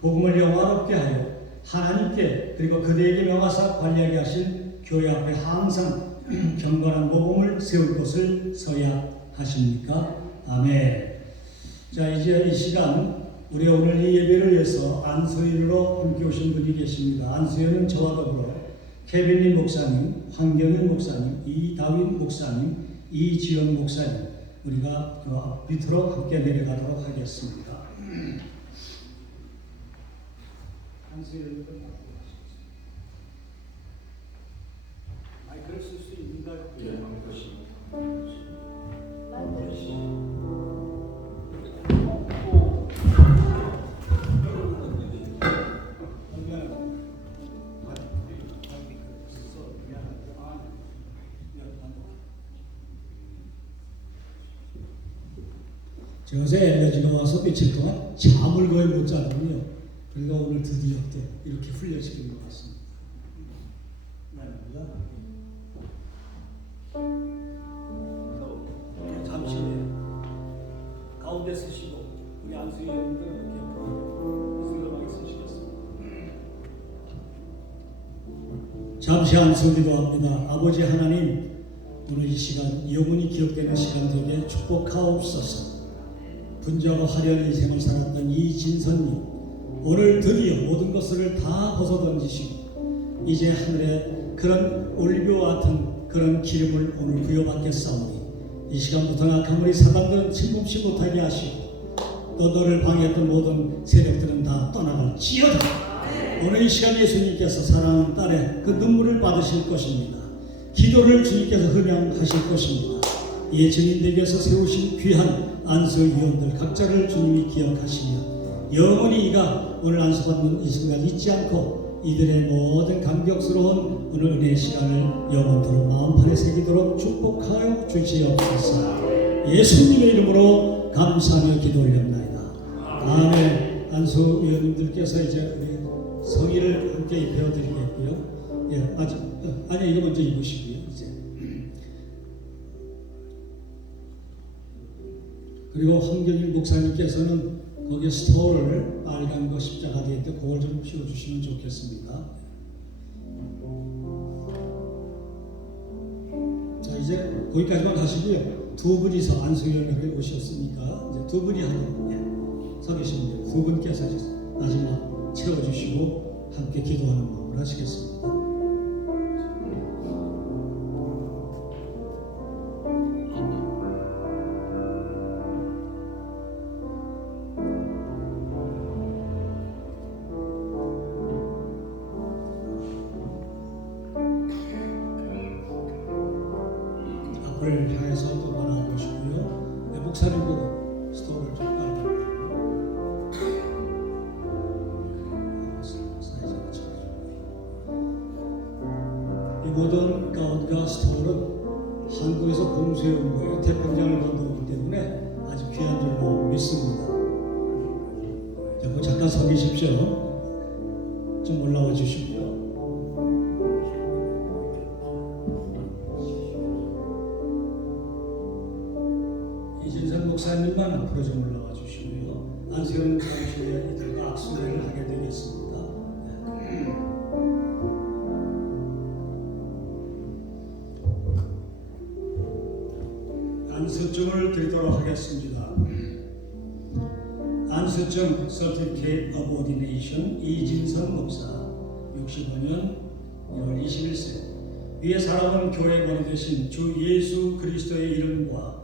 복음을 영화롭게 하여 하나님께 그리고 그대에게 명하사 관리하게 하신 교회 앞에 항상 경건한 모범을 세울 것을 서약하십니까? 아멘. 자, 이제 이 시간 우리 오늘 이 예배를 위해서 안수일로 함께 오신 분이 계십니다. 안수일은 저와 더불어 케빈리 목사님, 황경일 목사님, 이다윈 목사님, 이지영 목사님, 우리가 그 밑으로 함께 내려가도록 하겠습니다. 안수일은 마이크를 쓸 수 있는가요? 예, 저 어제 엘러지가 와서 며칠 동안 잠을 거의 못 자거든요. 그러니까 오늘 드디어 또 이렇게 훈련시킨 것 같습니다. 잠시 가운데 쓰시고 우리 안수희 여러분들 이렇게 슬로하게 쓰시겠습니다. 잠시 안수 기도합니다. 아버지 하나님, 오늘 이 시간 영원히 기억되는 시간 되게 축복하옵소서. 분주하고 화려한 인생을 살았던 이진선님, 오늘 드디어 모든 것을 다 벗어던지시고 이제 하늘에 그런 올리브와 같은 그런 기름을 오늘 부여받겠사오니 이 시간부터 악한 우리 사단들은 침묵시 못하게 하시고 또 너를 방해했던 모든 세력들은 다 떠나갈지어다. 오늘 이 시간 예수님께서 사랑하는 딸의 그 눈물을 받으실 것입니다. 기도를 주님께서 흠양하실 것입니다. 이에 증인되기 위해서 세우신 귀한 안수위원들 각자를 주님이 기억하시며 영원히 이가 오늘 안수받는 이 순간 잊지 않고 이들의 모든 감격스러운 오늘 은혜의 시간을 영원토록 마음판에 새기도록 축복하여 주시옵소서. 예수님의 이름으로 감사하며 기도 올렸나이다. 아멘. 안수위원님들께서 이제 우리 성의를 함께 입혀드리겠고요. 예, 아니 이거 먼저 입으시고요. 이제 그리고 황경일 목사님께서는 거기에 스토어를 빨간 거 십자가 뒤에 때 그걸 좀 씌워주시면 좋겠습니다. 자, 이제 거기까지만 하시고요. 두 분이서 안수위원회에 오셨으니까 이제 두 분이 하고 서 계시면 돼요. 두 분께서 마지막 채워주시고 함께 기도하는 마음을 하시겠습니다. 앞을 향해서 또 바라보시고요. 네, 목사님도 스토어를 좀 빨리 이 모든 가운과 스토어는 한국에서 공수해 온 거예요. 태평양을 건너오기 때문에 아주 귀한 줄로 믿습니다. 자, 잠깐 서 계십시오. 좀 올라와 주시고요. 이진선 목사님만 앞으로 좀 올라와 주시고요. 안수현 장로님의 이들과 악수회를 하게 되겠습니다. 안수증을 드리도록 하겠습니다. 안수증 Certificate of Ordination 이진선 목사 65년 1월 21세 위에 사람은 교회의 머리 되신 주 예수 그리스도의 이름과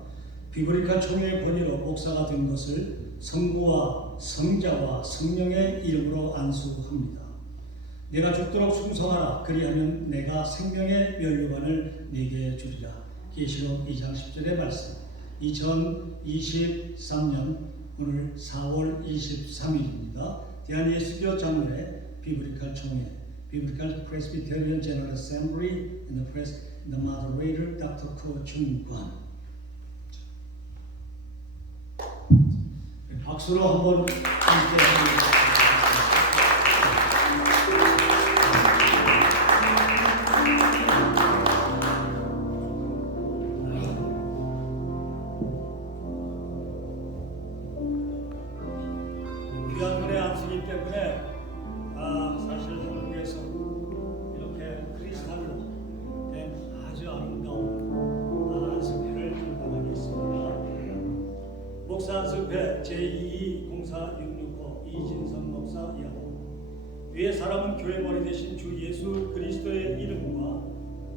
비브리칼 총회의 권위로 목사가 된 것을 성부와 성자와 성령의 이름으로 안수합니다. 내가 죽도록 충성하라. 그리하면 내가 생명의 면류관을 네게 주리라. 계시록 2장 10절의 말씀. 2023년 오늘 4월 23일입니다. 대한예수교 장로회 비브리칼 총회, 비브리칼 프레스비테리언 제너럴 어셈블리 and the moderator Dr. 고중관. 박수로 한번 함께 귀한 분의 안수기 때문에 사실 한국에서 이렇게 크리스탈로 된 아주 아름다운 안수회를 준비하고 있습니다. 목사 안수회 제2 공사 665 이진성 목사 야호. 위의 사람은 교회 머리 대신 주 예수 그리스도의 이름과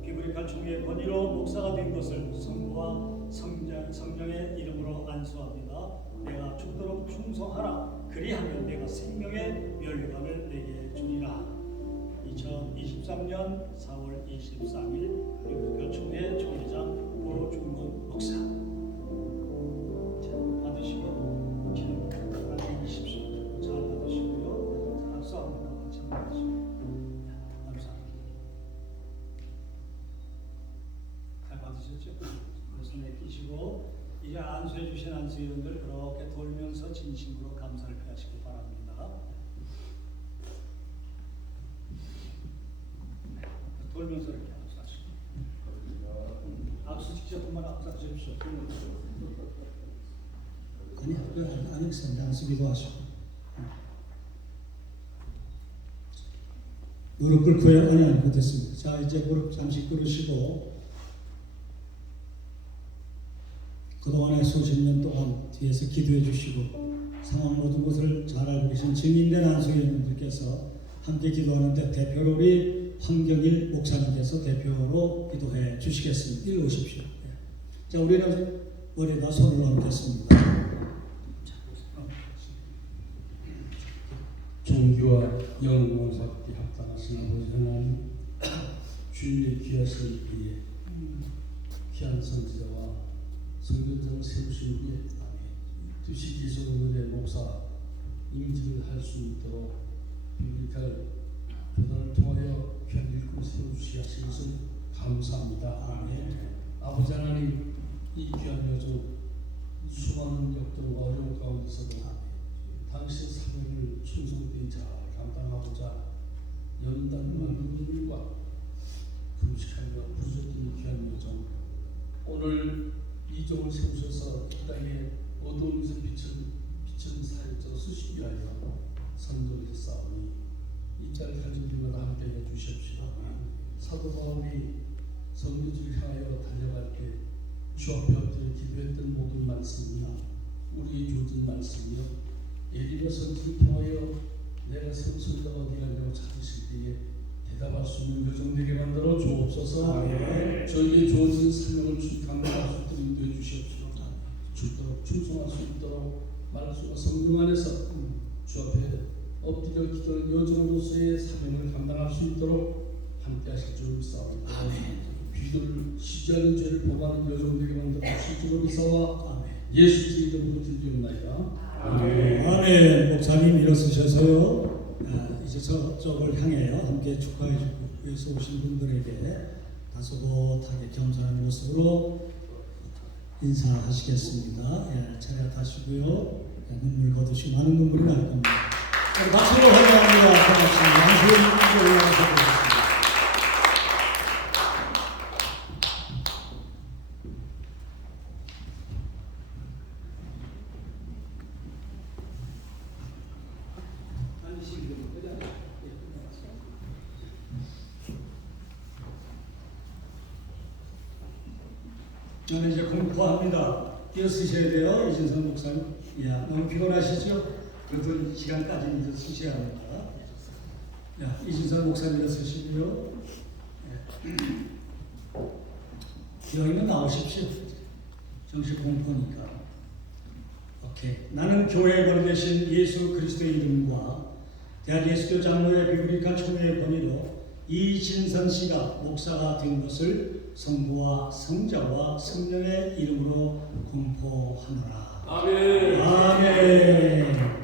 비브리칼 총회의 권위로 목사가 된 것을 성부와 성령의 이름으로 안수합니다. 내가 죽도록 충성하라. 그리하면 내가 생명의 면류관을 내게 주리라. 2023년 4월 23일 비브리칼 총회 총회장 고중근 목사. 자, 받으시고 기름 안에 계십시오. 잘 받으시고요. 박수 한번 같이 받으시고. 감사합니다. 잘 받으셨죠? 손에 끼시고 이제 안수해 주신 안수위원들 그렇게 돌면서 진심으로 감사를 표하시기 바랍니다. 돌면서 이렇게 안수하시고 안수 직접 한번 안수하십시오. 아니 있습니다. 안수기도 하시고 무릎 꿇고요. 아니 됐습니다. 자 이제 무릎 잠시 꿇으시고 그동안에 수십 년 동안 뒤에서 기도해 주시고 상황 모든 것을 잘 알고 계신 증인된 안수위원님들께서 함께 기도하는데 대표로 우리 황경일 목사님께서 대표로 기도해 주시겠습니다. 일로 오십시오. 자 우리는 머리에다 손을 얹겠습니다. 종교와 영광을 받기 합당하신 아버지 하나님, 주님의 귀하신 위에 귀한 선지자와 성전장 세우신 위에 뜻이 계속 오늘의 목사 임직을 할 수 있도록 비브리칼 교단을 통하여 귀한 일꾼 세워주시 하신 것을 감사합니다. 아멘. 아버지 하나님, 이 귀한 여정 수많은 역경과 어려움 가운데서도 당신의 사명을 충성되이 잘 감당하고자 연단과 눈물과 금식하며 부르셨던 귀한 여정, 오늘 이종을 세우셔서 이 땅에 어두움에서 비친 사역자 쓰시기 위하여 선동했사오니 이 땅 가족들마다 함께 해주십시오. 사도 바울이 선교지를 향하여 달려갈 때 주 앞에 엎드려 기도했던 모든 말씀이나 우리의 주어진 말씀이요 예리가 선지를 통하여 내가 성소가 어디가냐고 찾으실 때에 대답할 수 있는 여정되게 만들어 주옵소서. 저에게 주어진 사명을 감당할 수 있도록 인도해 주시옵소서. 죽도록 충성할 수 있도록 말씀과 성경 안에서 주 앞에 엎드려 기도하는 여정으로서의 사명을 감당할 수 있도록 함께 하실 줄 믿사옵니다. 귀들을 쉬지 않는 죄를 범하는 여정되게 만들어 주실 줄 믿사와 예수 이름으로 드리옵나이다. 아멘. 목사님 일어서셔서요. 이제 저쪽을 향해요. 함께 축하해 주고 위해서 오신 분들에게 다소곳하게 겸손한 모습으로 인사하시겠습니다. 예, 차례 타시고요. 눈물 거두시고 많은 눈물이 날 겁니다. 박수로 환영합니다. 반갑습니다. 안수님 올라가서 보겠습니다. 저는 이제 공포합니다. 뛰어쓰셔야 돼요. 이진성 목사님. 야, 너무 피곤하시죠? 그래도 시간까지 이제 쓰셔야 합니다. 야, 이진성 목사님 쓰시고요. 기왕이면 나오십시오. 정식 공포니까. 오케이. 나는 교회에 거듭되신 예수 그리스도의 이름과 대한 예수교 장로의 비브리카 총회의 권위로 이진선 씨가 목사가 된 것을 성부와 성자와 성령의 이름으로 공포하노라. 아멘. 아멘.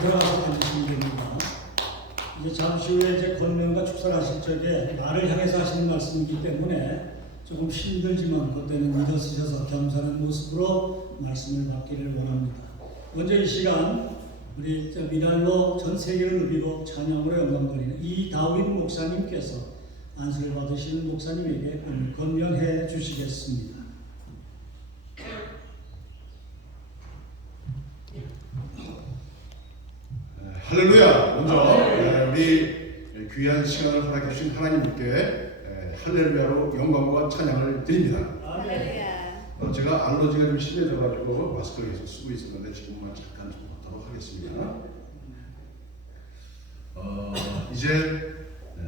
들어가서 앉으시면 됩니다. 이제 잠시 후에 이제 권면과 축사를 하실 적에 나를 향해서 하시는 말씀이기 때문에 조금 힘들지만 그때는 믿어쓰셔서 겸손한 모습으로 말씀을 받기를 원합니다. 먼저 이 시간 우리 미랄로 전 세계를 누비고 찬양으로 영광돌리는 이다윈 목사님께서 안수를 받으시는 목사님에게 권면해 주시겠습니다. 할렐루야! 먼저 우리 귀한 시간을 허락해 주신 하나님께 할렐루야로 영광과 찬양을 드립니다. 제가 알러지가 좀 심해져가지고 마스크를 계속 쓰고 있었는데 지금만 잠깐 좀 벗도록 하겠습니다. 이제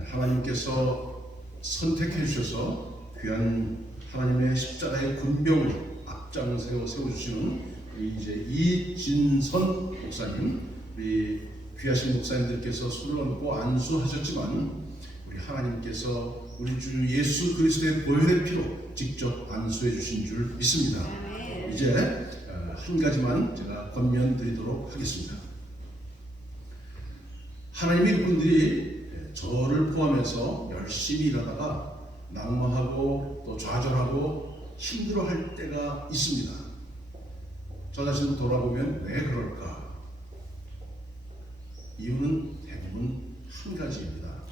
하나님께서 선택해 주셔서 귀한 하나님의 십자가의 군병으로 앞장 세워주시는 이제 이진선 목사님, 우리 귀하신 목사님들께서 술을 얹고 안수하셨지만 우리 하나님께서 우리 주 예수 그리스도의 보혈의 피로 직접 안수해 주신 줄 믿습니다. 이제 한 가지만 제가 권면드리도록 하겠습니다. 하나님의 분들이 저를 포함해서 열심히 일하다가 낙망하고 또 좌절하고 힘들어할 때가 있습니다. 저 자신을 돌아보면 왜 그럴까? 이유는 대부분 한 가지입니다.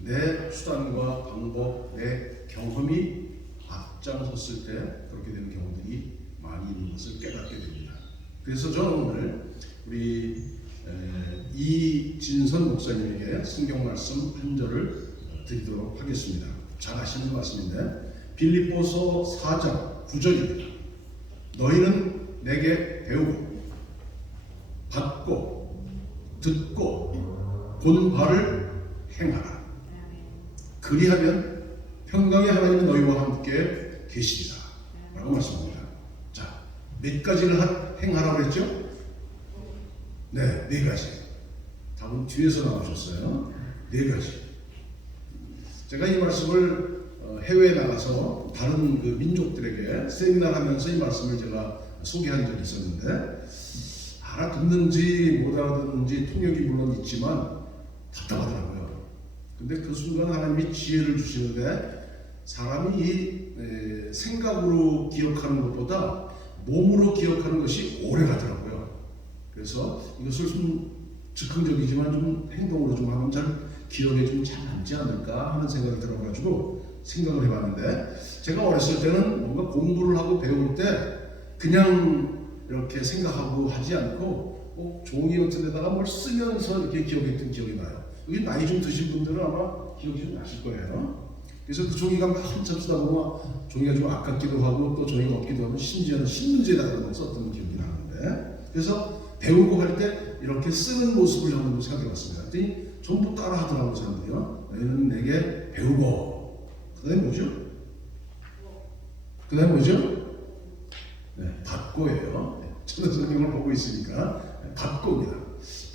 내 수단과 방법, 내 경험이 앞장섰을 때 그렇게 되는 경우들이 많이 있는 것을 깨닫게 됩니다. 그래서 저는 오늘 우리 이진선 목사님에게 성경 말씀 한 절을 드리도록 하겠습니다. 잘 아시는 말씀인데 빌립보서 4장 9절입니다. 너희는 내게 배우고 받고 듣고 본 바를 행하라. 그리하면 평강의 하나님이 너희와 함께 계시리라 라고 말씀합니다. 자, 몇 가지를 행하라고 그랬죠? 네, 4가지. 답은 뒤에서 나오셨어요. 4가지. 제가 이 말씀을 해외에 나가서 다른 그 민족들에게 세미나를 하면서 이 말씀을 제가 소개한 적이 있었는데 알아듣는지 못 알아듣는지 통역이 물론 있지만 답답하더라고요. 근데 그 순간 하나님이 지혜를 주시는데 사람이 이 생각으로 기억하는 것보다 몸으로 기억하는 것이 오래 가더라고요. 그래서 이것을 좀 즉흥적이지만 좀 행동으로 좀 하면 잘 기억에 좀 잘 남지 않을까 하는 생각이 들어가지고 생각을 해봤는데 제가 어렸을 때는 뭔가 공부를 하고 배울 때 그냥 이렇게 생각하고 하지 않고 꼭 종이 같은 데다가 뭘 쓰면서 이렇게 기억했던 기억이 나요. 여기 나이 좀 드신 분들은 아마 기억이 좀 나실 거예요. 그래서 그 종이가 막 한참 쓰다 보면 종이가 좀 아깝기도 하고 또 종이가 없기도 하고 심지어는 신문지에다가 썼던 기억이 나는데 그래서 배우고 할 때 이렇게 쓰는 모습을 한번 생각해봤습니다. 그랬더니 전부 따라 하더라고요, 사람들이요. 너희는 내게 배우고. 그 다음에 뭐죠? 그 다음에 뭐죠? 네, 받고예요. 저는 성경을 보고 있으니까 받고입니다.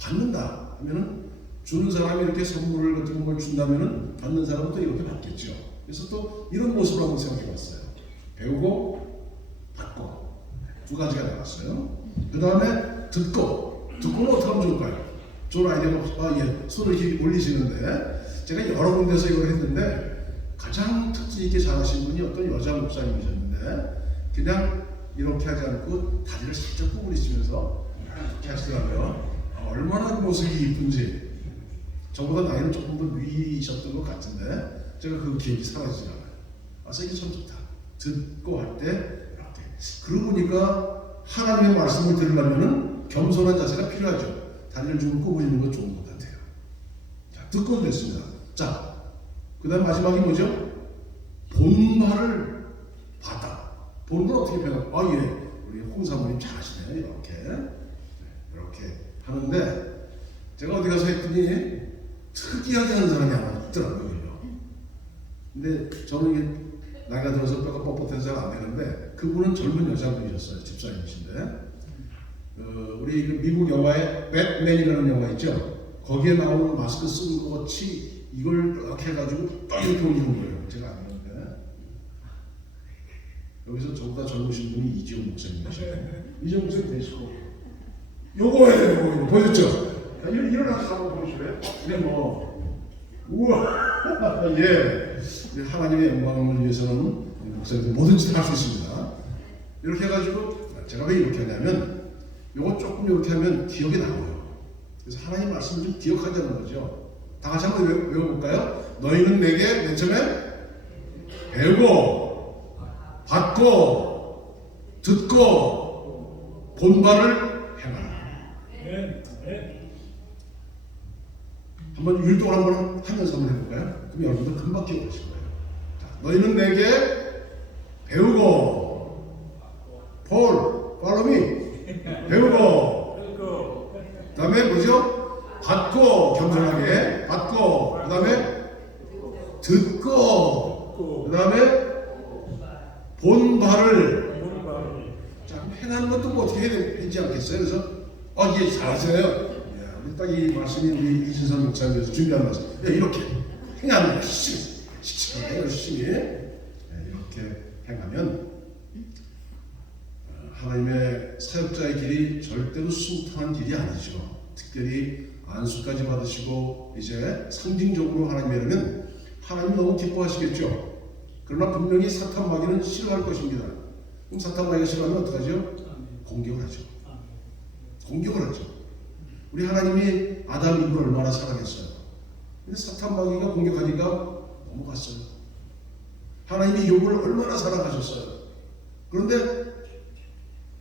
받는다 하면은 주는 사람이 이렇게 선물을 같은 걸 준다면은 받는 사람은 또 이렇게 받겠죠. 그래서 또 이런 모습을 한번 생각해봤어요. 배우고 받고 2가지가 나왔어요. 그 다음에 듣고는 어떻게 하면 좋을까요? 좋은 아이디어가 손을 이렇게 올리시는데 제가 여러 군데서 이걸 했는데 가장 특징 있게 잘하신 분이 어떤 여자 목사님이셨는데 그냥 이렇게 하지 않고 다리를 살짝 구부리시면서 이렇게 하시더라고요. 얼마나 모습이 이쁜지. 저보다 나이는 조금 더 위이셨던 것 같은데 제가 그 기억이 사라지지 않아요. 이게 참 좋다. 듣고 할 때 이렇게. 그러고 보니까 하나님의 말씀을 들으려면 겸손한 자세가 필요하죠. 다리를 좀 구부리는 건 좋은 것 같아요. 자, 듣고 됐습니다. 자, 그 다음 마지막이 뭐죠? 본말을 받아. 본말 어떻게 표현할까? 예. 우리 홍사모님 잘하시네요. 이렇게 하는데 제가 어디 가서 했더니 특이하게 하는 사람이 하나 있더라고요. 근데 저는 이게 나이가 들어서 뼈가 뻣뻣해서 잘 안 되는데 그분은 젊은 여자분이셨어요. 집사님이신데 우리 그 미국 영화에 배트맨이라는 영화 있죠. 거기에 나오는 마스크 쓰는 것 같이 이걸 이렇게 해가지고 딱 이렇게 올리는 거예요. 제가 안 하는데 여기서 저보다 젊으신 분이 이지훈 목사님이시에요. 이지훈 목사님 되시고 요거예요. 요거 보였죠? 일어나서 한번 보실래요? 근데 뭐 우와 예 하나님의 영광을 위해서는 목사님들 뭐든지 할 수 있습니다. 이렇게 해가지고 제가 왜 이렇게 하냐면 요거 조금 이렇게 하면 기억이 나와요. 그래서 하나님 말씀을 좀 기억하자는 거죠. 다 같이 한번 외워볼까요? 너희는 내게 맨 처음에 배우고 받고 듣고 본바를 행하라. 한번 율동을 한번 하면서 한번 해볼까요? 그럼 여러분들 금방 기억하실 거예요. 자, 너희는 내게 배우고 follow me 배우고 그 다음에 뭐죠? 받고 겸손하게 받고 그 다음에 듣고 그 다음에 본바를 자 행하는 것도 뭐 어떻게 해야 되지 않겠어요? 그래서 예 잘하세요. 딱 이 말씀이 우리 이진선 목사님께서 준비한 말씀. 이렇게 행하는 거예요. 열심히 이렇게 행하면 하나님의 사역자의 길이 절대로 순탄한 길이 아니죠. 특별히 안수까지 받으시고 이제 상징적으로 하나님이라면 하나님 너무 기뻐하시겠죠. 그러나 분명히 사탄 마귀는 싫어할 것입니다. 그럼 사탄 마귀가 싫어하면 어떡하죠? 공격을 하죠. 공격을 하죠. 우리 하나님이 아담 이브를 얼마나 사랑했어요. 근데 사탄 마귀가 공격하니까 넘어갔어요. 하나님이 욥을 얼마나 사랑하셨어요. 그런데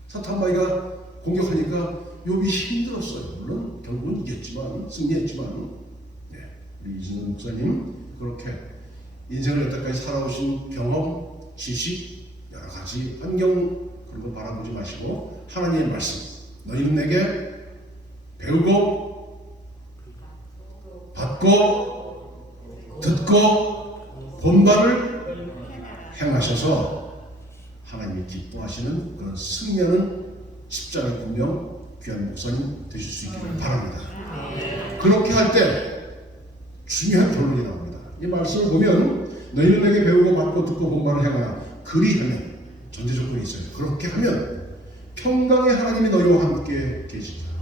사탄 마귀가 공격하니까 욥이 힘들었어요. 물론 결국은 이겼지만 승리했지만 우리 이진호 목사님 그렇게 인생을 여태까지 살아오신 경험, 지식, 여러 가지 환경 그런 거 바라보지 마시고 하나님의 말씀 너희는 내게 배우고 받고 듣고 본바를 행하셔서 하나님이 기뻐하시는 그런 승리하는 십자가 분명 귀한 목사님 되실 수 있기를 바랍니다. 그렇게 할 때 중요한 결론이 나옵니다. 이 말씀을 보면 너희는 내게 배우고 받고 듣고 본바를 행하라. 그리하면 전제 조건이 있어요. 그렇게 하면 평강의 하나님이 너희와 함께 계시다.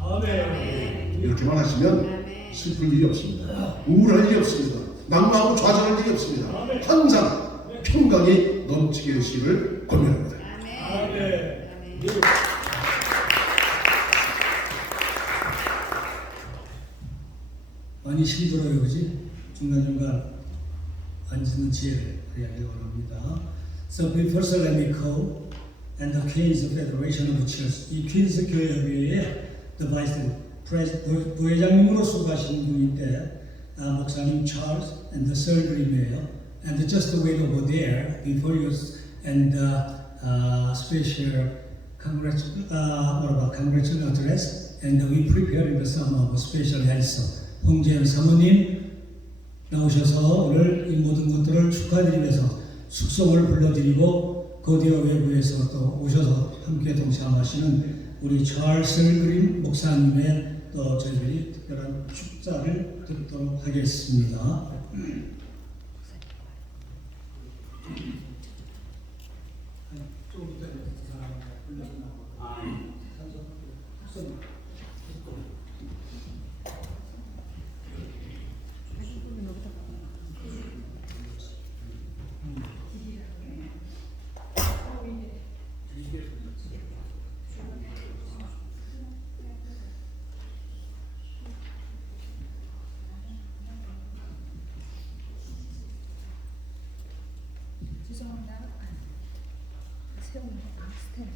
이렇게만 하시면 슬플 일이 없습니다. 우울할 일이 없습니다. 낙마하고 좌절할 일이 없습니다. 항상 평강이 넘치게 되시기를 권면합니다. 많이 힘들어요, 그지? 중간중간 앉는 지혜를 하기 원합니다. So first let me call and the Queen's Federation of Church. 이 퀸스 교회의 the Vice President 부회장님으로 수고하시는 분인데 목사님 Charles and the Sirgrim이에요. And just wait over there before you and special congratulatory address and we preparing the some of special answer. 홍재현 사모님 나오셔서 오늘 이 모든 것들을 축하드리면서 숙성을 불러드리고 거디어 외부에서 또 오셔서 함께 동참하시는 우리 찰스 그린 목사님의 또 저희들이 특별한 축사를 듣도록 하겠습니다. 죄송합니다. 세훈이 스탠드.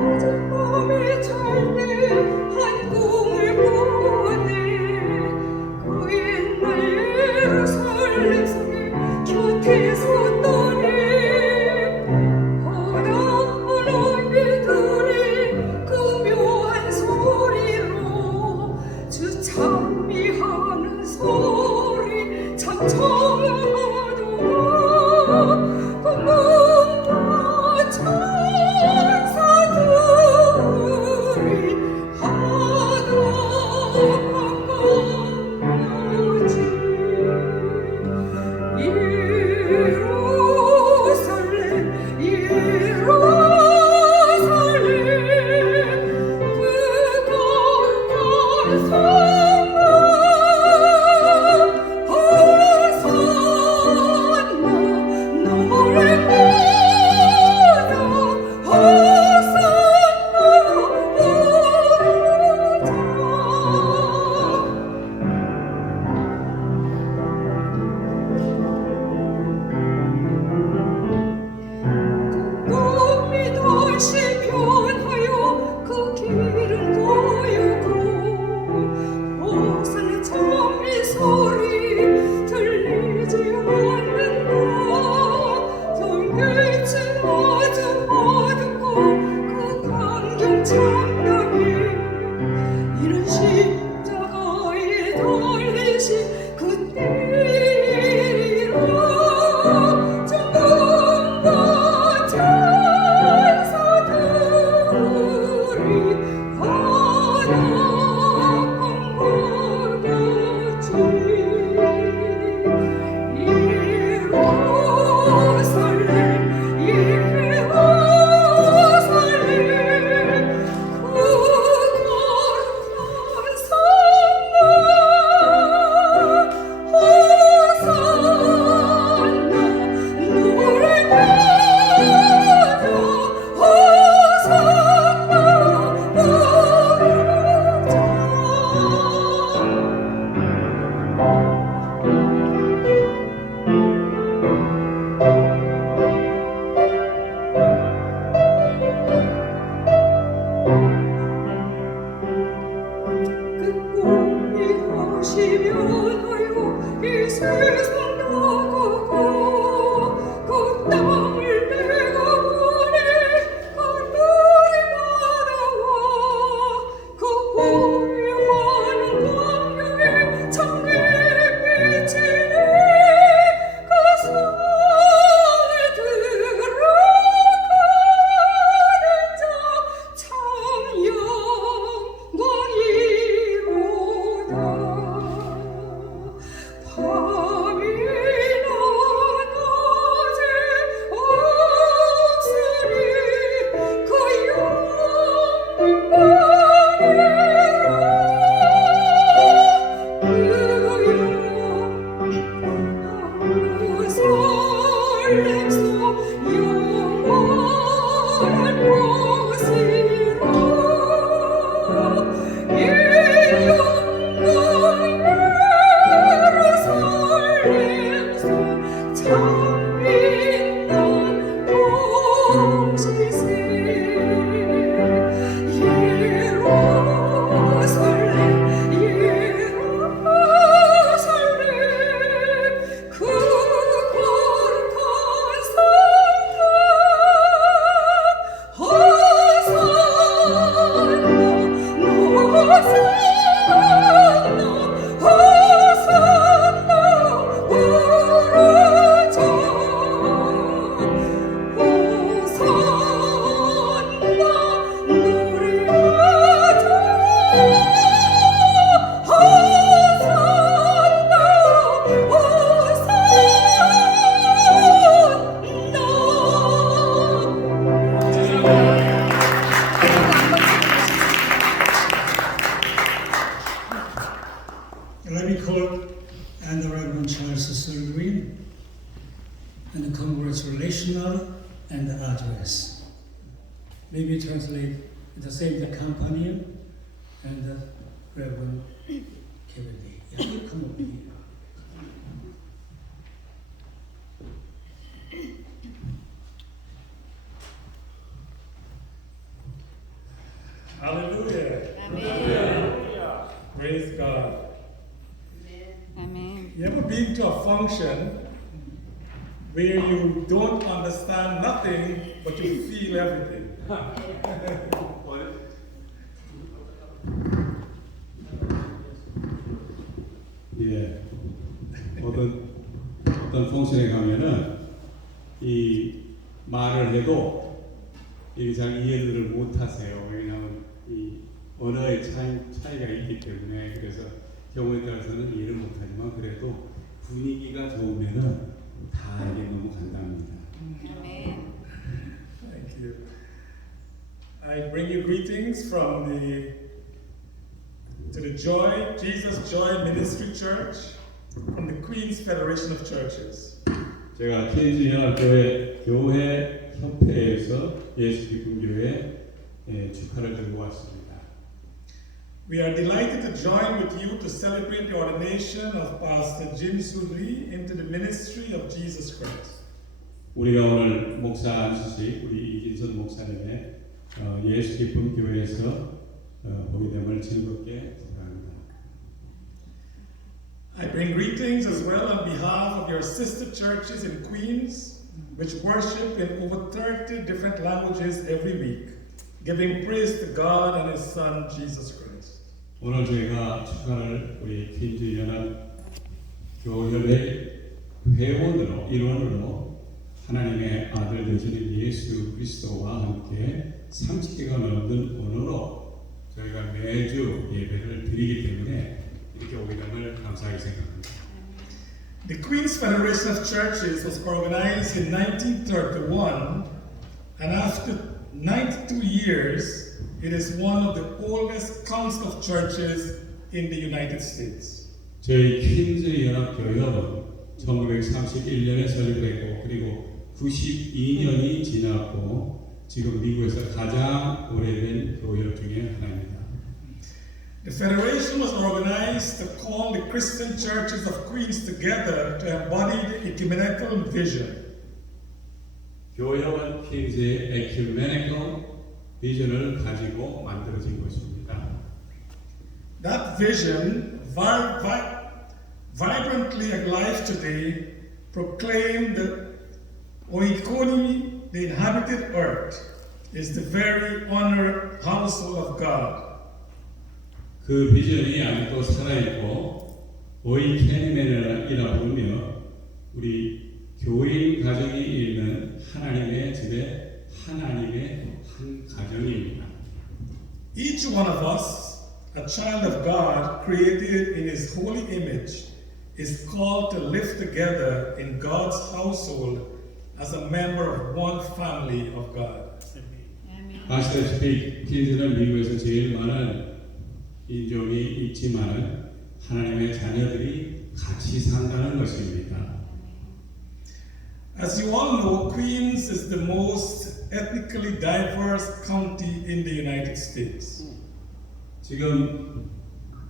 어젯밤에 잘 때 한 꿈을 꾸네 그 옛날 예루살렘 성에 곁에 섰더니 바닷물 언니들이 그 묘한 소리로 주 찬미하는 소리 참 청하도다 꿈과 천사들이 하던 반가워지 예루살렘 예루살렘 그 거룩한 성문 호산나 노래보다 호산나 부르자 꿈이 다시 변하여 그 길은 고요고 호산의 찬미 소리 들리지 않는다 경계치 아주 어둡고 그 광경 참담해 이런 십자가에 달리신 그때리라 천군과 천사들이 하나 반가웠지 예루살렘 예루살렘 그 거룩한 성문 호산나 노래보다 호산나 그 꿈이 다시 변하여 이 세상 나가고 그 땅을 내가 보내 하늘이 바라와 그 고요한 광야에 창에 비치네 그 성에 들어가는 자 참 영광이로다 밤이나 낮에 없으니 그 예루살렘서 영원한 곳이라 이 영광 예루살렘서 참 빛난 공시세 예루살렘 예루살렘 그 거룩한 성문 Let me call and the Reverend Charles Cecil Green and the congratulational and the address. Maybe translate the same the company and the Reverend Kennedy. Yeah, come over here. been to a function where you don't understand nothing but you feel everything. 예, 어떤 펑션에 가면은 이 말을 해도 이게 잘 이해를 못 하세요. 왜냐하면 이 언어의 차이가 있기 때문에. 그래서 경우에 따라서는 이해를 못 하지만 그래도 분위기가 좋으면은 다 알게 너무 간단합니다. Thank you. I bring you greetings from the Joy, Jesus Joy Ministry Church, from the Queen's Federation of Churches. 제가 퀸즈 연합교회 협회에서 예수 기쁨 교회 축하를 들고 왔습니다. We are delighted to join with you to celebrate the ordination of Pastor Jim Sudley into the ministry of Jesus Christ. 우리가 오늘 목사 안수식 우리 이진선 목사님의 예수 기쁨 교회에서 보게 됨을 즐겁게 축하합니다. I bring greetings as well on behalf of your sister churches in Queens, which worship in over 30 different languages every week, giving praise to God and His Son, Jesus Christ. 오늘 저희가 축하를 우리 퀸즈 연합 교회의 회원으로 일원으로 하나님의 아들 되시는 예수 그리스도와 함께 30개가 넘는 언어로 저희가 매주 예배를 드리기 때문에 이렇게 오게 됨을 감사하게 생각합니다. The Queen's Federation of Churches was organized in 1931, and after 92 years, it is one of the oldest council of churches in the United States. 저희 퀸즈 연합 교협은 1931년에 설립됐고 그리고 92년이 지났고 지금 미국에서 가장 오래된 교협 중에 하나입니다. The federation was organized to call the Christian churches of Queens together to embody the ecumenical vision. 교협은 퀸즈의 에큐메니컬 비전을 가지고 만들어진 것입니다. That vision, vibrantly alive today, proclaimed the oikonomy, the inhabited earth, is the very honored household of God. 그 비전이 아직도 살아있고 오이케니멘이라 부르며 우리 교인 가정이 있는 하나님의 집에 하나님의 한 가정입니다. Each one of us, a child of God, created in His holy image, is called to live together in God's household as a member of one family of God. 아시다시피 퀸즈는 미국에서 제일 많은 인종이 있지만 하나님의 자녀들이 같이 산다는 것입니다. As you all know, Queens is the most ethnically diverse county in the United States. 지금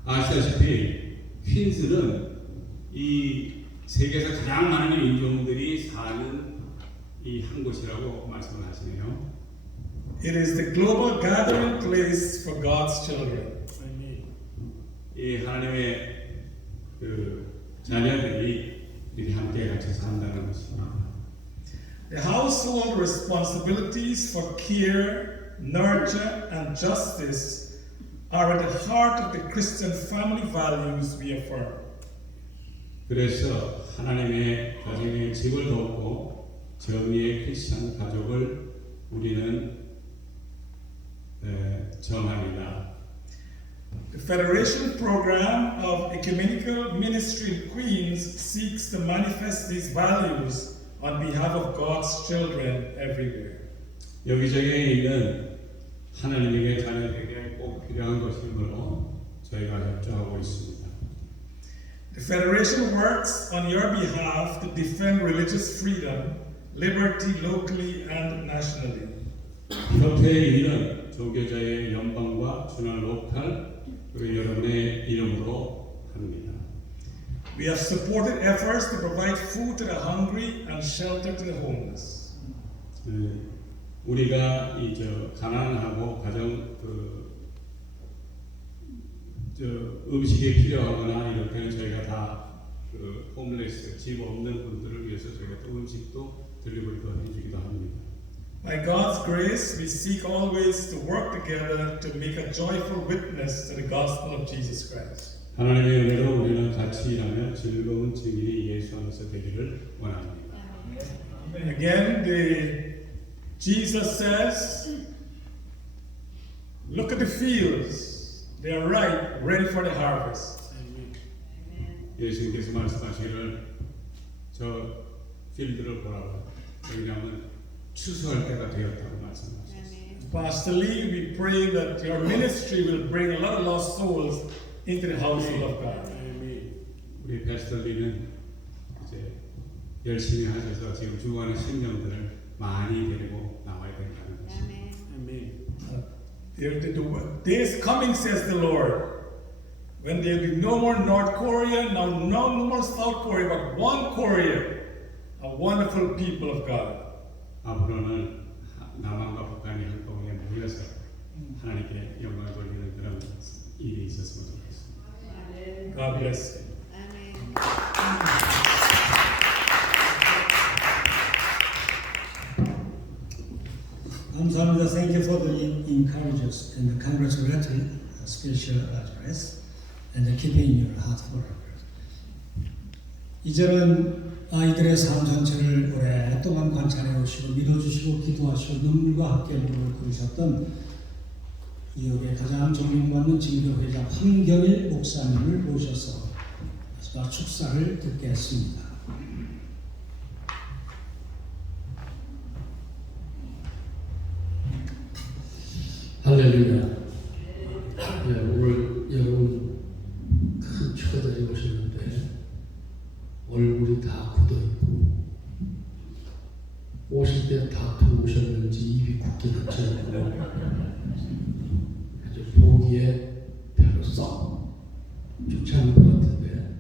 아시다시피 퀸즈는 이 세계에서 가장 많은 인종들이 사는 이 한 곳이라고 말씀을 하시네요. It is the global gathering place for God's children. 이 하나님의 그 자녀들이 이렇게 함께 같이 산다는 것입니다. The household responsibilities for care, nurture, and justice are at the heart of the Christian family values we affirm. 그래서 하나님의 가정의 집을 돕고 정의의 크리스천 가족을 우리는 정합니다. The Federation Program of Ecumenical Ministry in Queens seeks to manifest these values on behalf of God's children everywhere. 여기저기에 있는 하나님에게 자녀에게 꼭 필요한 것이므로 저희가 협조하고 있습니다. The Federation works on your behalf to defend religious freedom, liberty locally and nationally. 협회의 일은 종교자의 연방과 준할 로컬 그리고 여러분의 이름으로 합니다. We have supported efforts to provide food to the hungry and shelter to the homeless. 우리가 이 가난하고 가정 음식이 필요하거나 이럴 때는 저희가 다 그 홈레스, 집 없는 분들을 위해서 저희가 또 음식도 딜리버리도 해주기도 합니다. By God's grace, we seek always to work together to make a joyful witness to the gospel of Jesus Christ. 하나님의 은혜로 우리는 같이 일하며 즐거운 증인이 예수 안에서 되기를 원합니다. Again, Jesus says, look at the fields. They are ripe, ready for the harvest. 예수님께서 말씀하시기를 저 필드를 보라고 왜냐하면 추수할 때가 되었다고 말씀하셨어요. Pastor Lee, we pray that your ministry will bring a lot of lost souls into the household of God. 우리 패스터리는 이제 열심히 하셔서 지금 죽어가는 신령들을 많이 데리고 나와야 된다는 것입니다. The day is coming, says the Lord, when there will be no more North Korea, no more South Korea, but one Korea, a wonderful people of God. 앞으로는 남한과 북한이 한꺼번에 모여서 하나님께 영광을 돌리는 그런 일이 있었으면 좋겠습니다. God bless you. 감사합니다. Thank you for the encouragements and the congratulatory special address and keeping your heart full. 이제는 아이들의 삶 전체를 오랫동안 관찰해 오시고 믿어주시고 기도하시고 눈물과 함께 무릎을 꿇으셨던 이역의 가장 존경받는 진교회장 황경일 목사님을 모셔서 마지막 축사를 듣겠습니다. 할렐루야. 네, 오늘 여러분 큰 축하드리고 오셨는데 얼굴이 다 굳어있고 오실 때 다투고 오셨는지 입이 굳게 닫혀있고 아주 보기에 별로 썩 좋지 않은 것 같은데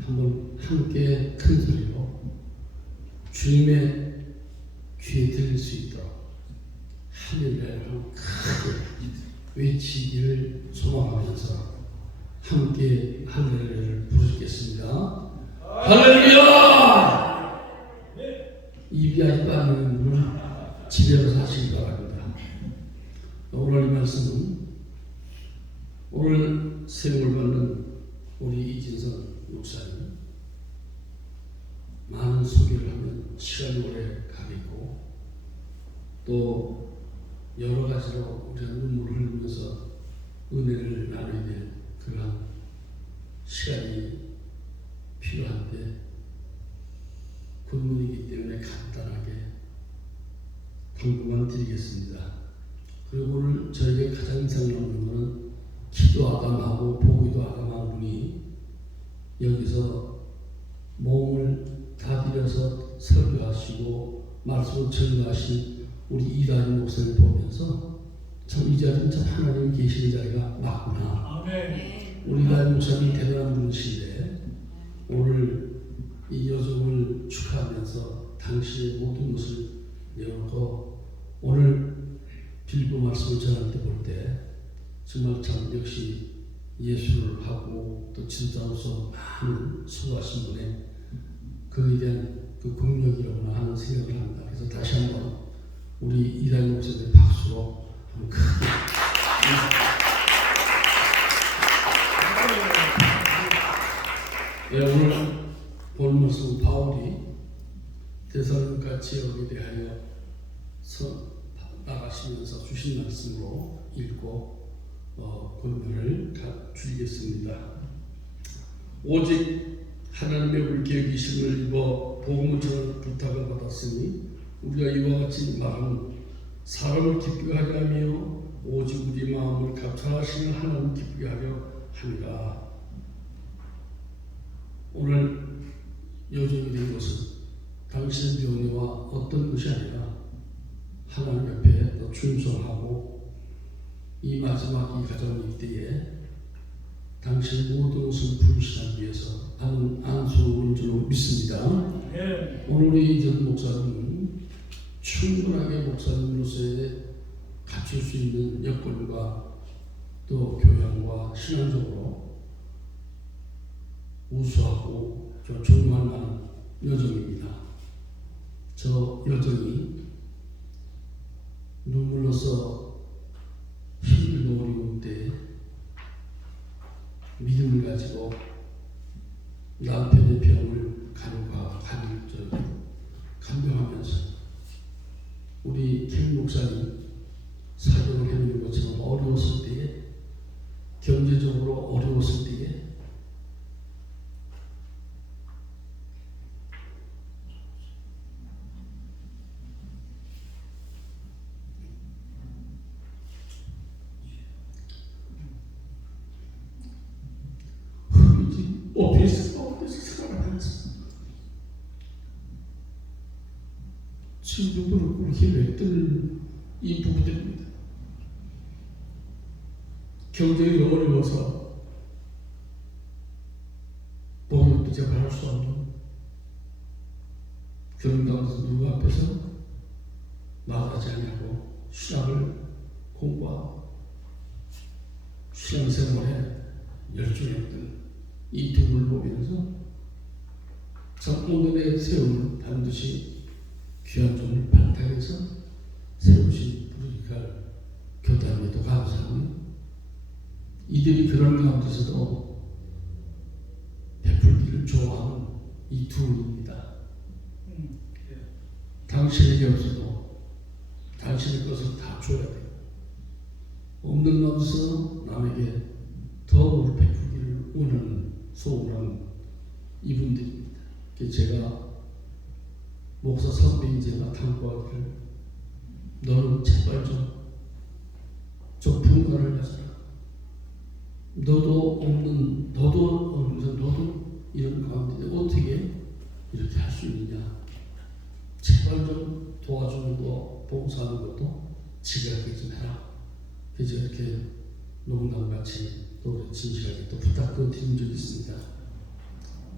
한번 함께 큰 소리로 주님의 귀에 들릴 수 있도록 할렐루야를 크게 외치기를 소망하면서 함께 할렐루야를 부르겠습니다. 할렐루야! 입이 아직 빠르는 분은 집에 가서 하시기 바랍니다. 오늘 이 말씀은 오늘 세움을 받는 우리 이진선 목사님 많은 소개를 하면 시간이 오래 가겠고 또 여러 가지로 우리가 눈물을 흘리면서 은혜를 나눠야 될 그런 시간이 필요한데 본문이기 때문에 간단하게 방금만 드리겠습니다. 그리고 오늘 저에게 가장 인상 남는 것은 기도 아담하고 보기도 아담한 분이 여기서 몸을 다 들여서 설교하시고 말씀을 전가하신 우리 이다림 목사를 보면서 참 이 자리는 참 하나님이 계시는 자리가 맞구나. 우리 이다림 목사님이 대단한 분이신데 오늘 이 여정을 축하하면서 당신의 모든 것을 내놓고 오늘 빌보 말씀을 전할 때 볼 때 정말 참 역시 예수를 하고 또 진짜로서 많은 수고하신 분의 그에 대한 그 공력이라고나 하는 생각을 합니다. 그래서 다시 한번 우리 이다림 목사님 박수로 한번 크게 오늘 본 말씀 바울이 데살로니가 지역에 대하여 나가시면서 주신 말씀으로 읽고 본문을 드리겠습니다. 오직 하나님의 불께 계심을 입어 복음을 전하는 부탁을 받았으니 우리가 이와 같이 말하는 사람을 기쁘게 하게 하며 오직 우리 마음을 감찰하시는 하나님을 기쁘게 하려 합니다. 오늘 여정이 된 것은 당신의 명예와 어떤 것이 아니라 하나님 옆에 더 충성하고 이 마지막 이 가정일 때에 당신의 모든 것을 부르시기 위해서 하는 안수를 저는 믿습니다. 오늘 우리 이전 목사님은 충분하게 목사님으로서의 갖출 수 있는 여건과 또 교양과 신앙적으로 우수하고 존경할 만한 여정입니다. 저 여정이 눈물로서 힘들고 어려운 때에 믿음을 가지고 남편의 병을 간병하면서 우리 김 목사님 사역을 해내는 것처럼 어려웠을 때에, 경제적으로 어려웠을 때에 오피스 가운데서 살아가면서 친구들을 그렇게 맺던 이 부부들입니다. 경제가 어려워서 목욕도 제가 할 수 없는 그런 가운데서 누구 앞에서 말하지 않냐고 신학을 공부하고 신앙생활에 열중했던 이 두 분을 보면서 참 오늘의 세움은 반드시 귀한 종을 발탁해서 세우신 브루지칼 교단에도 감사하며, 이들이 그런 가운데서도 베풀기를 좋아하는 이 두 분입니다. 당신에게 없어도 당신의 것을 다 줘야 돼요. 없는 마음에서 남에게 더 베풀기를 원하는 소원하는 이분들입니다. 제가 목사 선배인제가 당부하기를, 너는 제발 좀 분간을 하자. 너도 이런 가운데 어떻게 이렇게 할 수 있느냐. 제발 좀 도와주는 거, 봉사하는 것도 지각하게 좀 해라. 그래서 이렇게 농담같이 또 진실하게 또 부탁드린 적이 있습니다.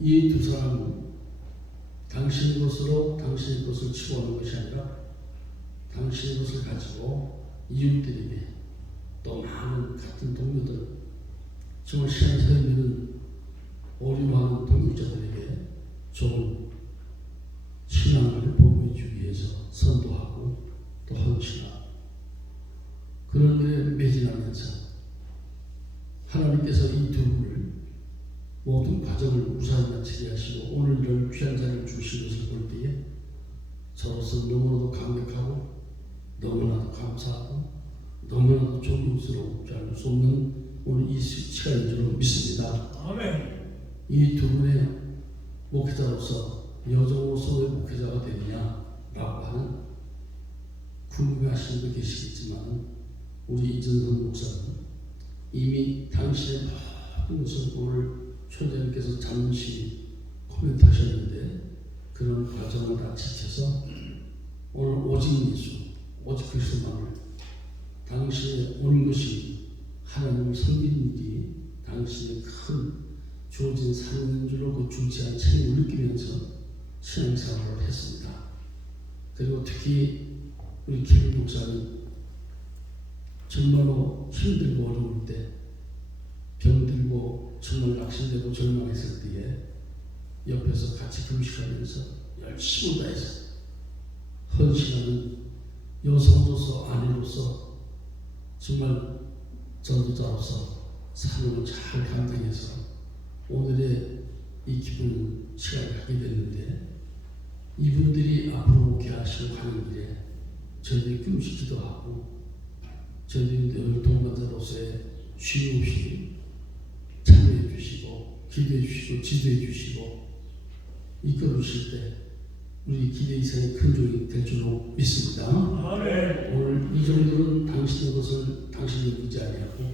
이 두 사람은 당신의 것으로 당신의 것을 치고하는 것이 아니라 당신의 것을 가지고 이웃들에게, 또 많은 같은 동료들, 정말 신앙생활에 있는 어려워하는 동역자들에게 좋은 신앙을 보여주기 위해서 선도하고 또 헌신하고, 그런 일에 매진하면서 하나님께서 이 두 분을 모든 과정을 무사히 마치게 하시고 오늘 이런 귀한 자리를 주신 것을 볼 때에 저로서 너무나도 감격하고 너무나도 감사하고 너무나도 존경스럽지 않을 수 없는 오늘 이 시간인 줄 믿습니다. 아멘. 이 두 분의 목회자로서 여정으로서 왜 목회자가 되느냐라고 하는 궁금해하시는 분 계시겠지만, 우리 이전선 목사는 이미 당신의 모든 것을 오늘 총장님께서 잠시 코멘트하셨는데, 그런 과정을 다 지켜서 오늘 오직 예수, 오직 그리스도만을, 당신의 오는 것이 하나님을 섬기는 일이 당신의 큰 주어진 사명인 줄로 그 중치한 책임을 느끼면서 신앙생활을 했습니다. 그리고 특히 우리 김 목사는 정말로 힘들고 어려울 때, 병들고 정말 낙심되고 절망했을 때에 옆에서 같이 금식하면서 열심히 다해서 헌신하는 여성으로서, 아내로서, 정말 전도자로서 사명을 잘 감당해서 오늘의 이 기쁜 시간을 하게 됐는데, 이분들이 앞으로 개하시고 가는 길에 저희들이 끊임없이 기도하고 저희들이 늘 동반자로서의 쉼 없이 참여해 주시고 기도해 주시고 지도해 주시고 이끌어 주실 때 우리 기대 이상의 큰 종이 될 줄로 믿습니다. 아멘. 오늘 이 정도는 당신의 것을 당신이 여기지 아니하고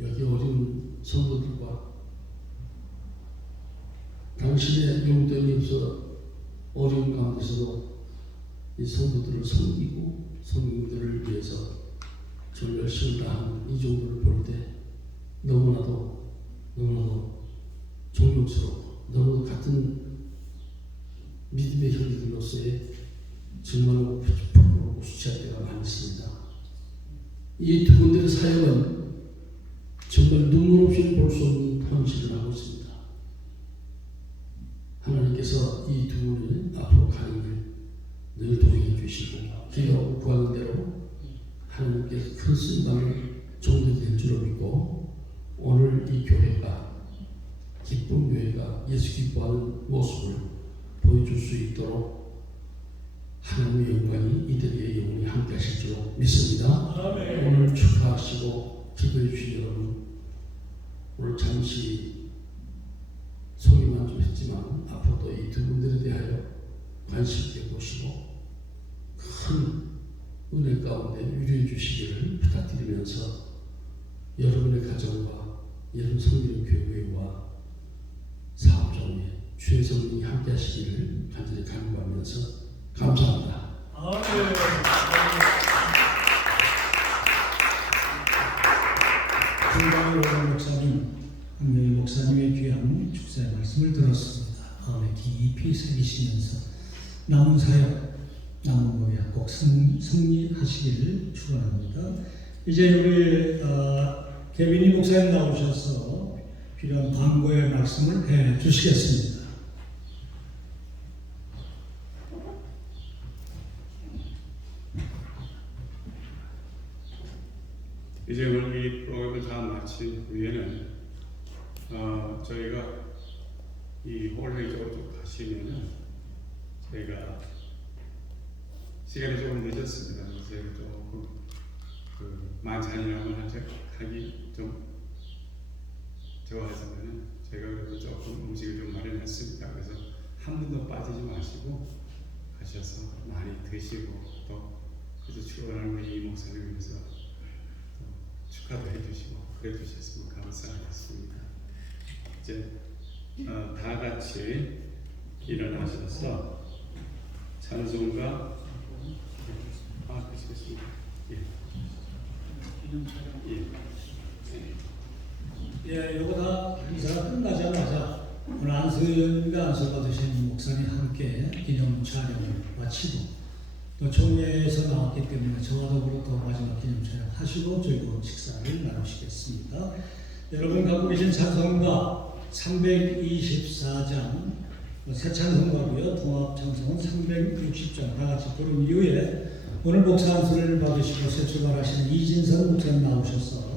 여기 어려운 성도들과 당신의 용돈이 없어 어려운 가운데서도 이 성도들을 섬기고 성도들을 위해서 정말 열심히 다하는 이 정도를 볼 때 너무나도 존경스럽고 너무나도 같은 믿음의 형제들로서의 정말 부끄럽고 수치할 때가 많이 있습니다. 이 두 분들의 사역은 정말 눈물 없이 볼 수 없는 헌신을 하고 있습니다. 늘 도움해 주시고 기도 구하는 대로 하나님께서 큰 쓰임받는 종들이 될 줄을 믿고 오늘 이 교회가 기쁜 교회가 예수 기뻐하는 모습을 보여줄 수 있도록 하나님의 영광이 이들의 영혼이 함께 하실 줄로 믿습니다. 오늘 축하하시고 기도해 주신 여러분, 오늘 잠시 소개만 좀 했지만 앞으로도 이 두 분들에 대하여 관심 있게 보시고 큰 은혜 가운데 유리해 주시기를 부탁드리면서 여러분의 가정과 여러분 성기령 교회와 사업장에 주의 성령이 함께 하시기를 간절히 간구하면서 감사합니다. 김광일 오전 목사님, 한명희 목사님의 귀한 축사의 말씀을 들었습니다. 마음에 깊이 새기시면서 남은 사역, 남은 모야 꼭 승리하시기를 축원합니다. 이제 우리 개빈이 목사님 나오셔서 필요한 광고의 말씀을 해 주시겠습니다. 이제 오늘 이 프로그램을 다 마친 후에는 저희가 이 홀웨이 쪽으로 쭉 가시면은 저희가 시간이 조금 늦었습니다. 그래서 조금 만찬이라고 하기 좀 좋아해서는 저희가 그래도 조금 음식을 좀 마련했습니다. 그래서 한 분도 빠지지 마시고 가셔서 많이 드시고 또 그래서 출근하는 우리 이 목사님 위해서 축하도 해주시고 그래 주셨으면 감사하겠습니다. 이제 다 같이 일어나셔서 찬송가 그러시겠습니다. 요거 다 이사가 끝나자마자 오늘 안수연과 안수 받으신 목사님 함께 기념 촬영을 마치고 또 총회에서 나왔기 때문에 저와 더불어 더 마지막 기념 촬영 하시고 즐거운 식사를 나누시겠습니다. 여러분 갖고 계신 찬송가 324장 새 찬송가고요. 통합 찬송은 360장 다 같이 부른 이후에 오늘 목사 안수를 받으시고 새 출발하시는 이진성 목사님 나오셔서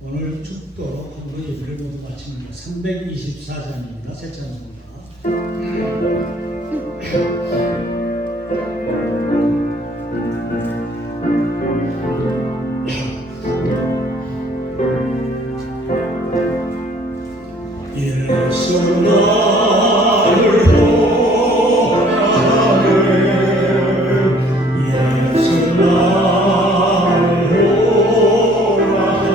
오늘 축도하고 예배를 모두 마칩니다. 324장입니다. 새 찬송가. 예수 나를 보라네 예수 나를 보라네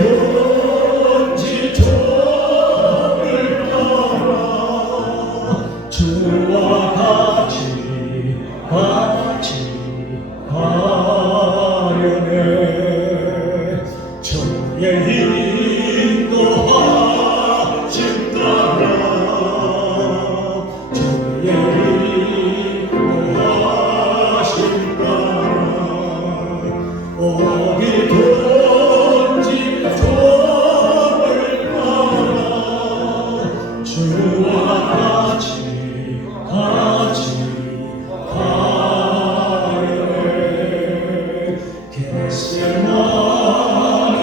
어디든지 종을 따라 주와 같이 하려네 주의 인도하심 따라 주의 인도하심 따라 어디든지 종을 따라 주와 같이 하려네 겟세마네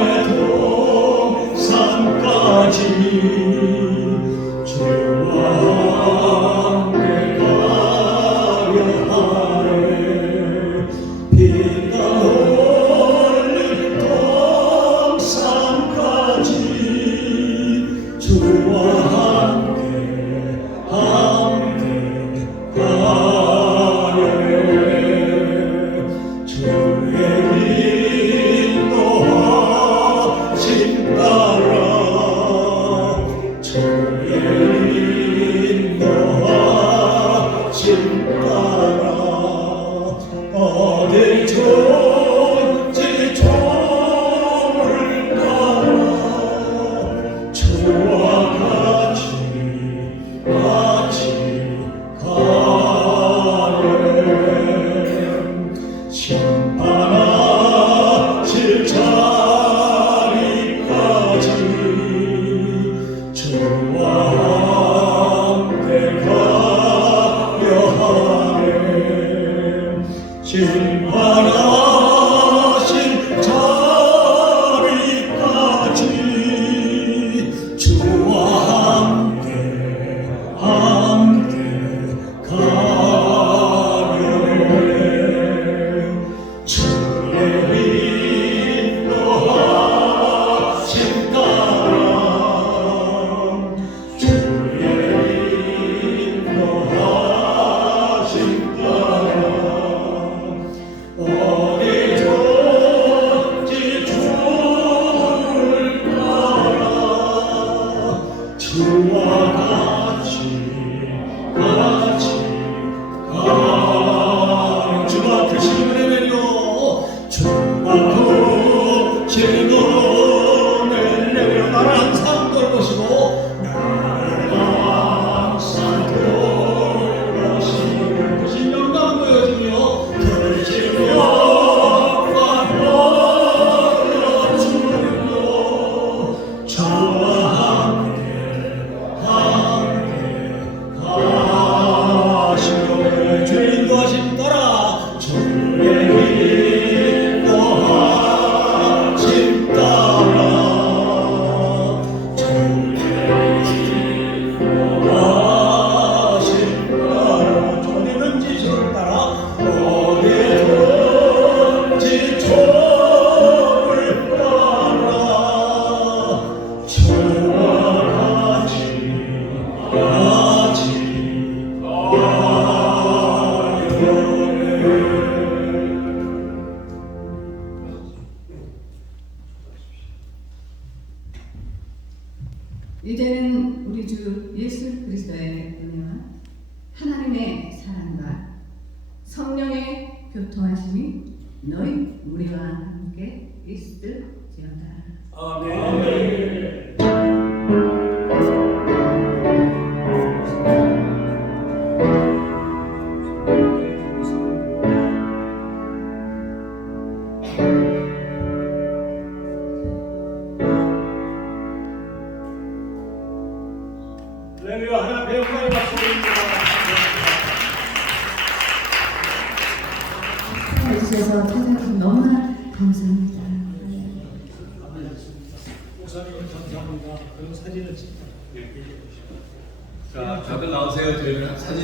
동산까지 주와 함께 가려 하네 비가 흘린 동산까지 주와 함께 가려네 주의 인도하심 따라 주의 인도하심 따라 어디든지 종을 따라 주와 같이 가려네 심판하실 자리까지 주와 함께 가려네 이제는 우리 주 예수 그리스도의 은혜와 하나님의 사랑과 성령의 교통하심이 너희 우리와 함께 있을지어다. 할렐루야. 하나님 영광의 박수 드립니다. 해주셔서 찾아주셔서 너무나 감사합니다. 목사님 감사합니다. 그런 사진을 찍다. 자, 다들 나오세요. 저희는 사진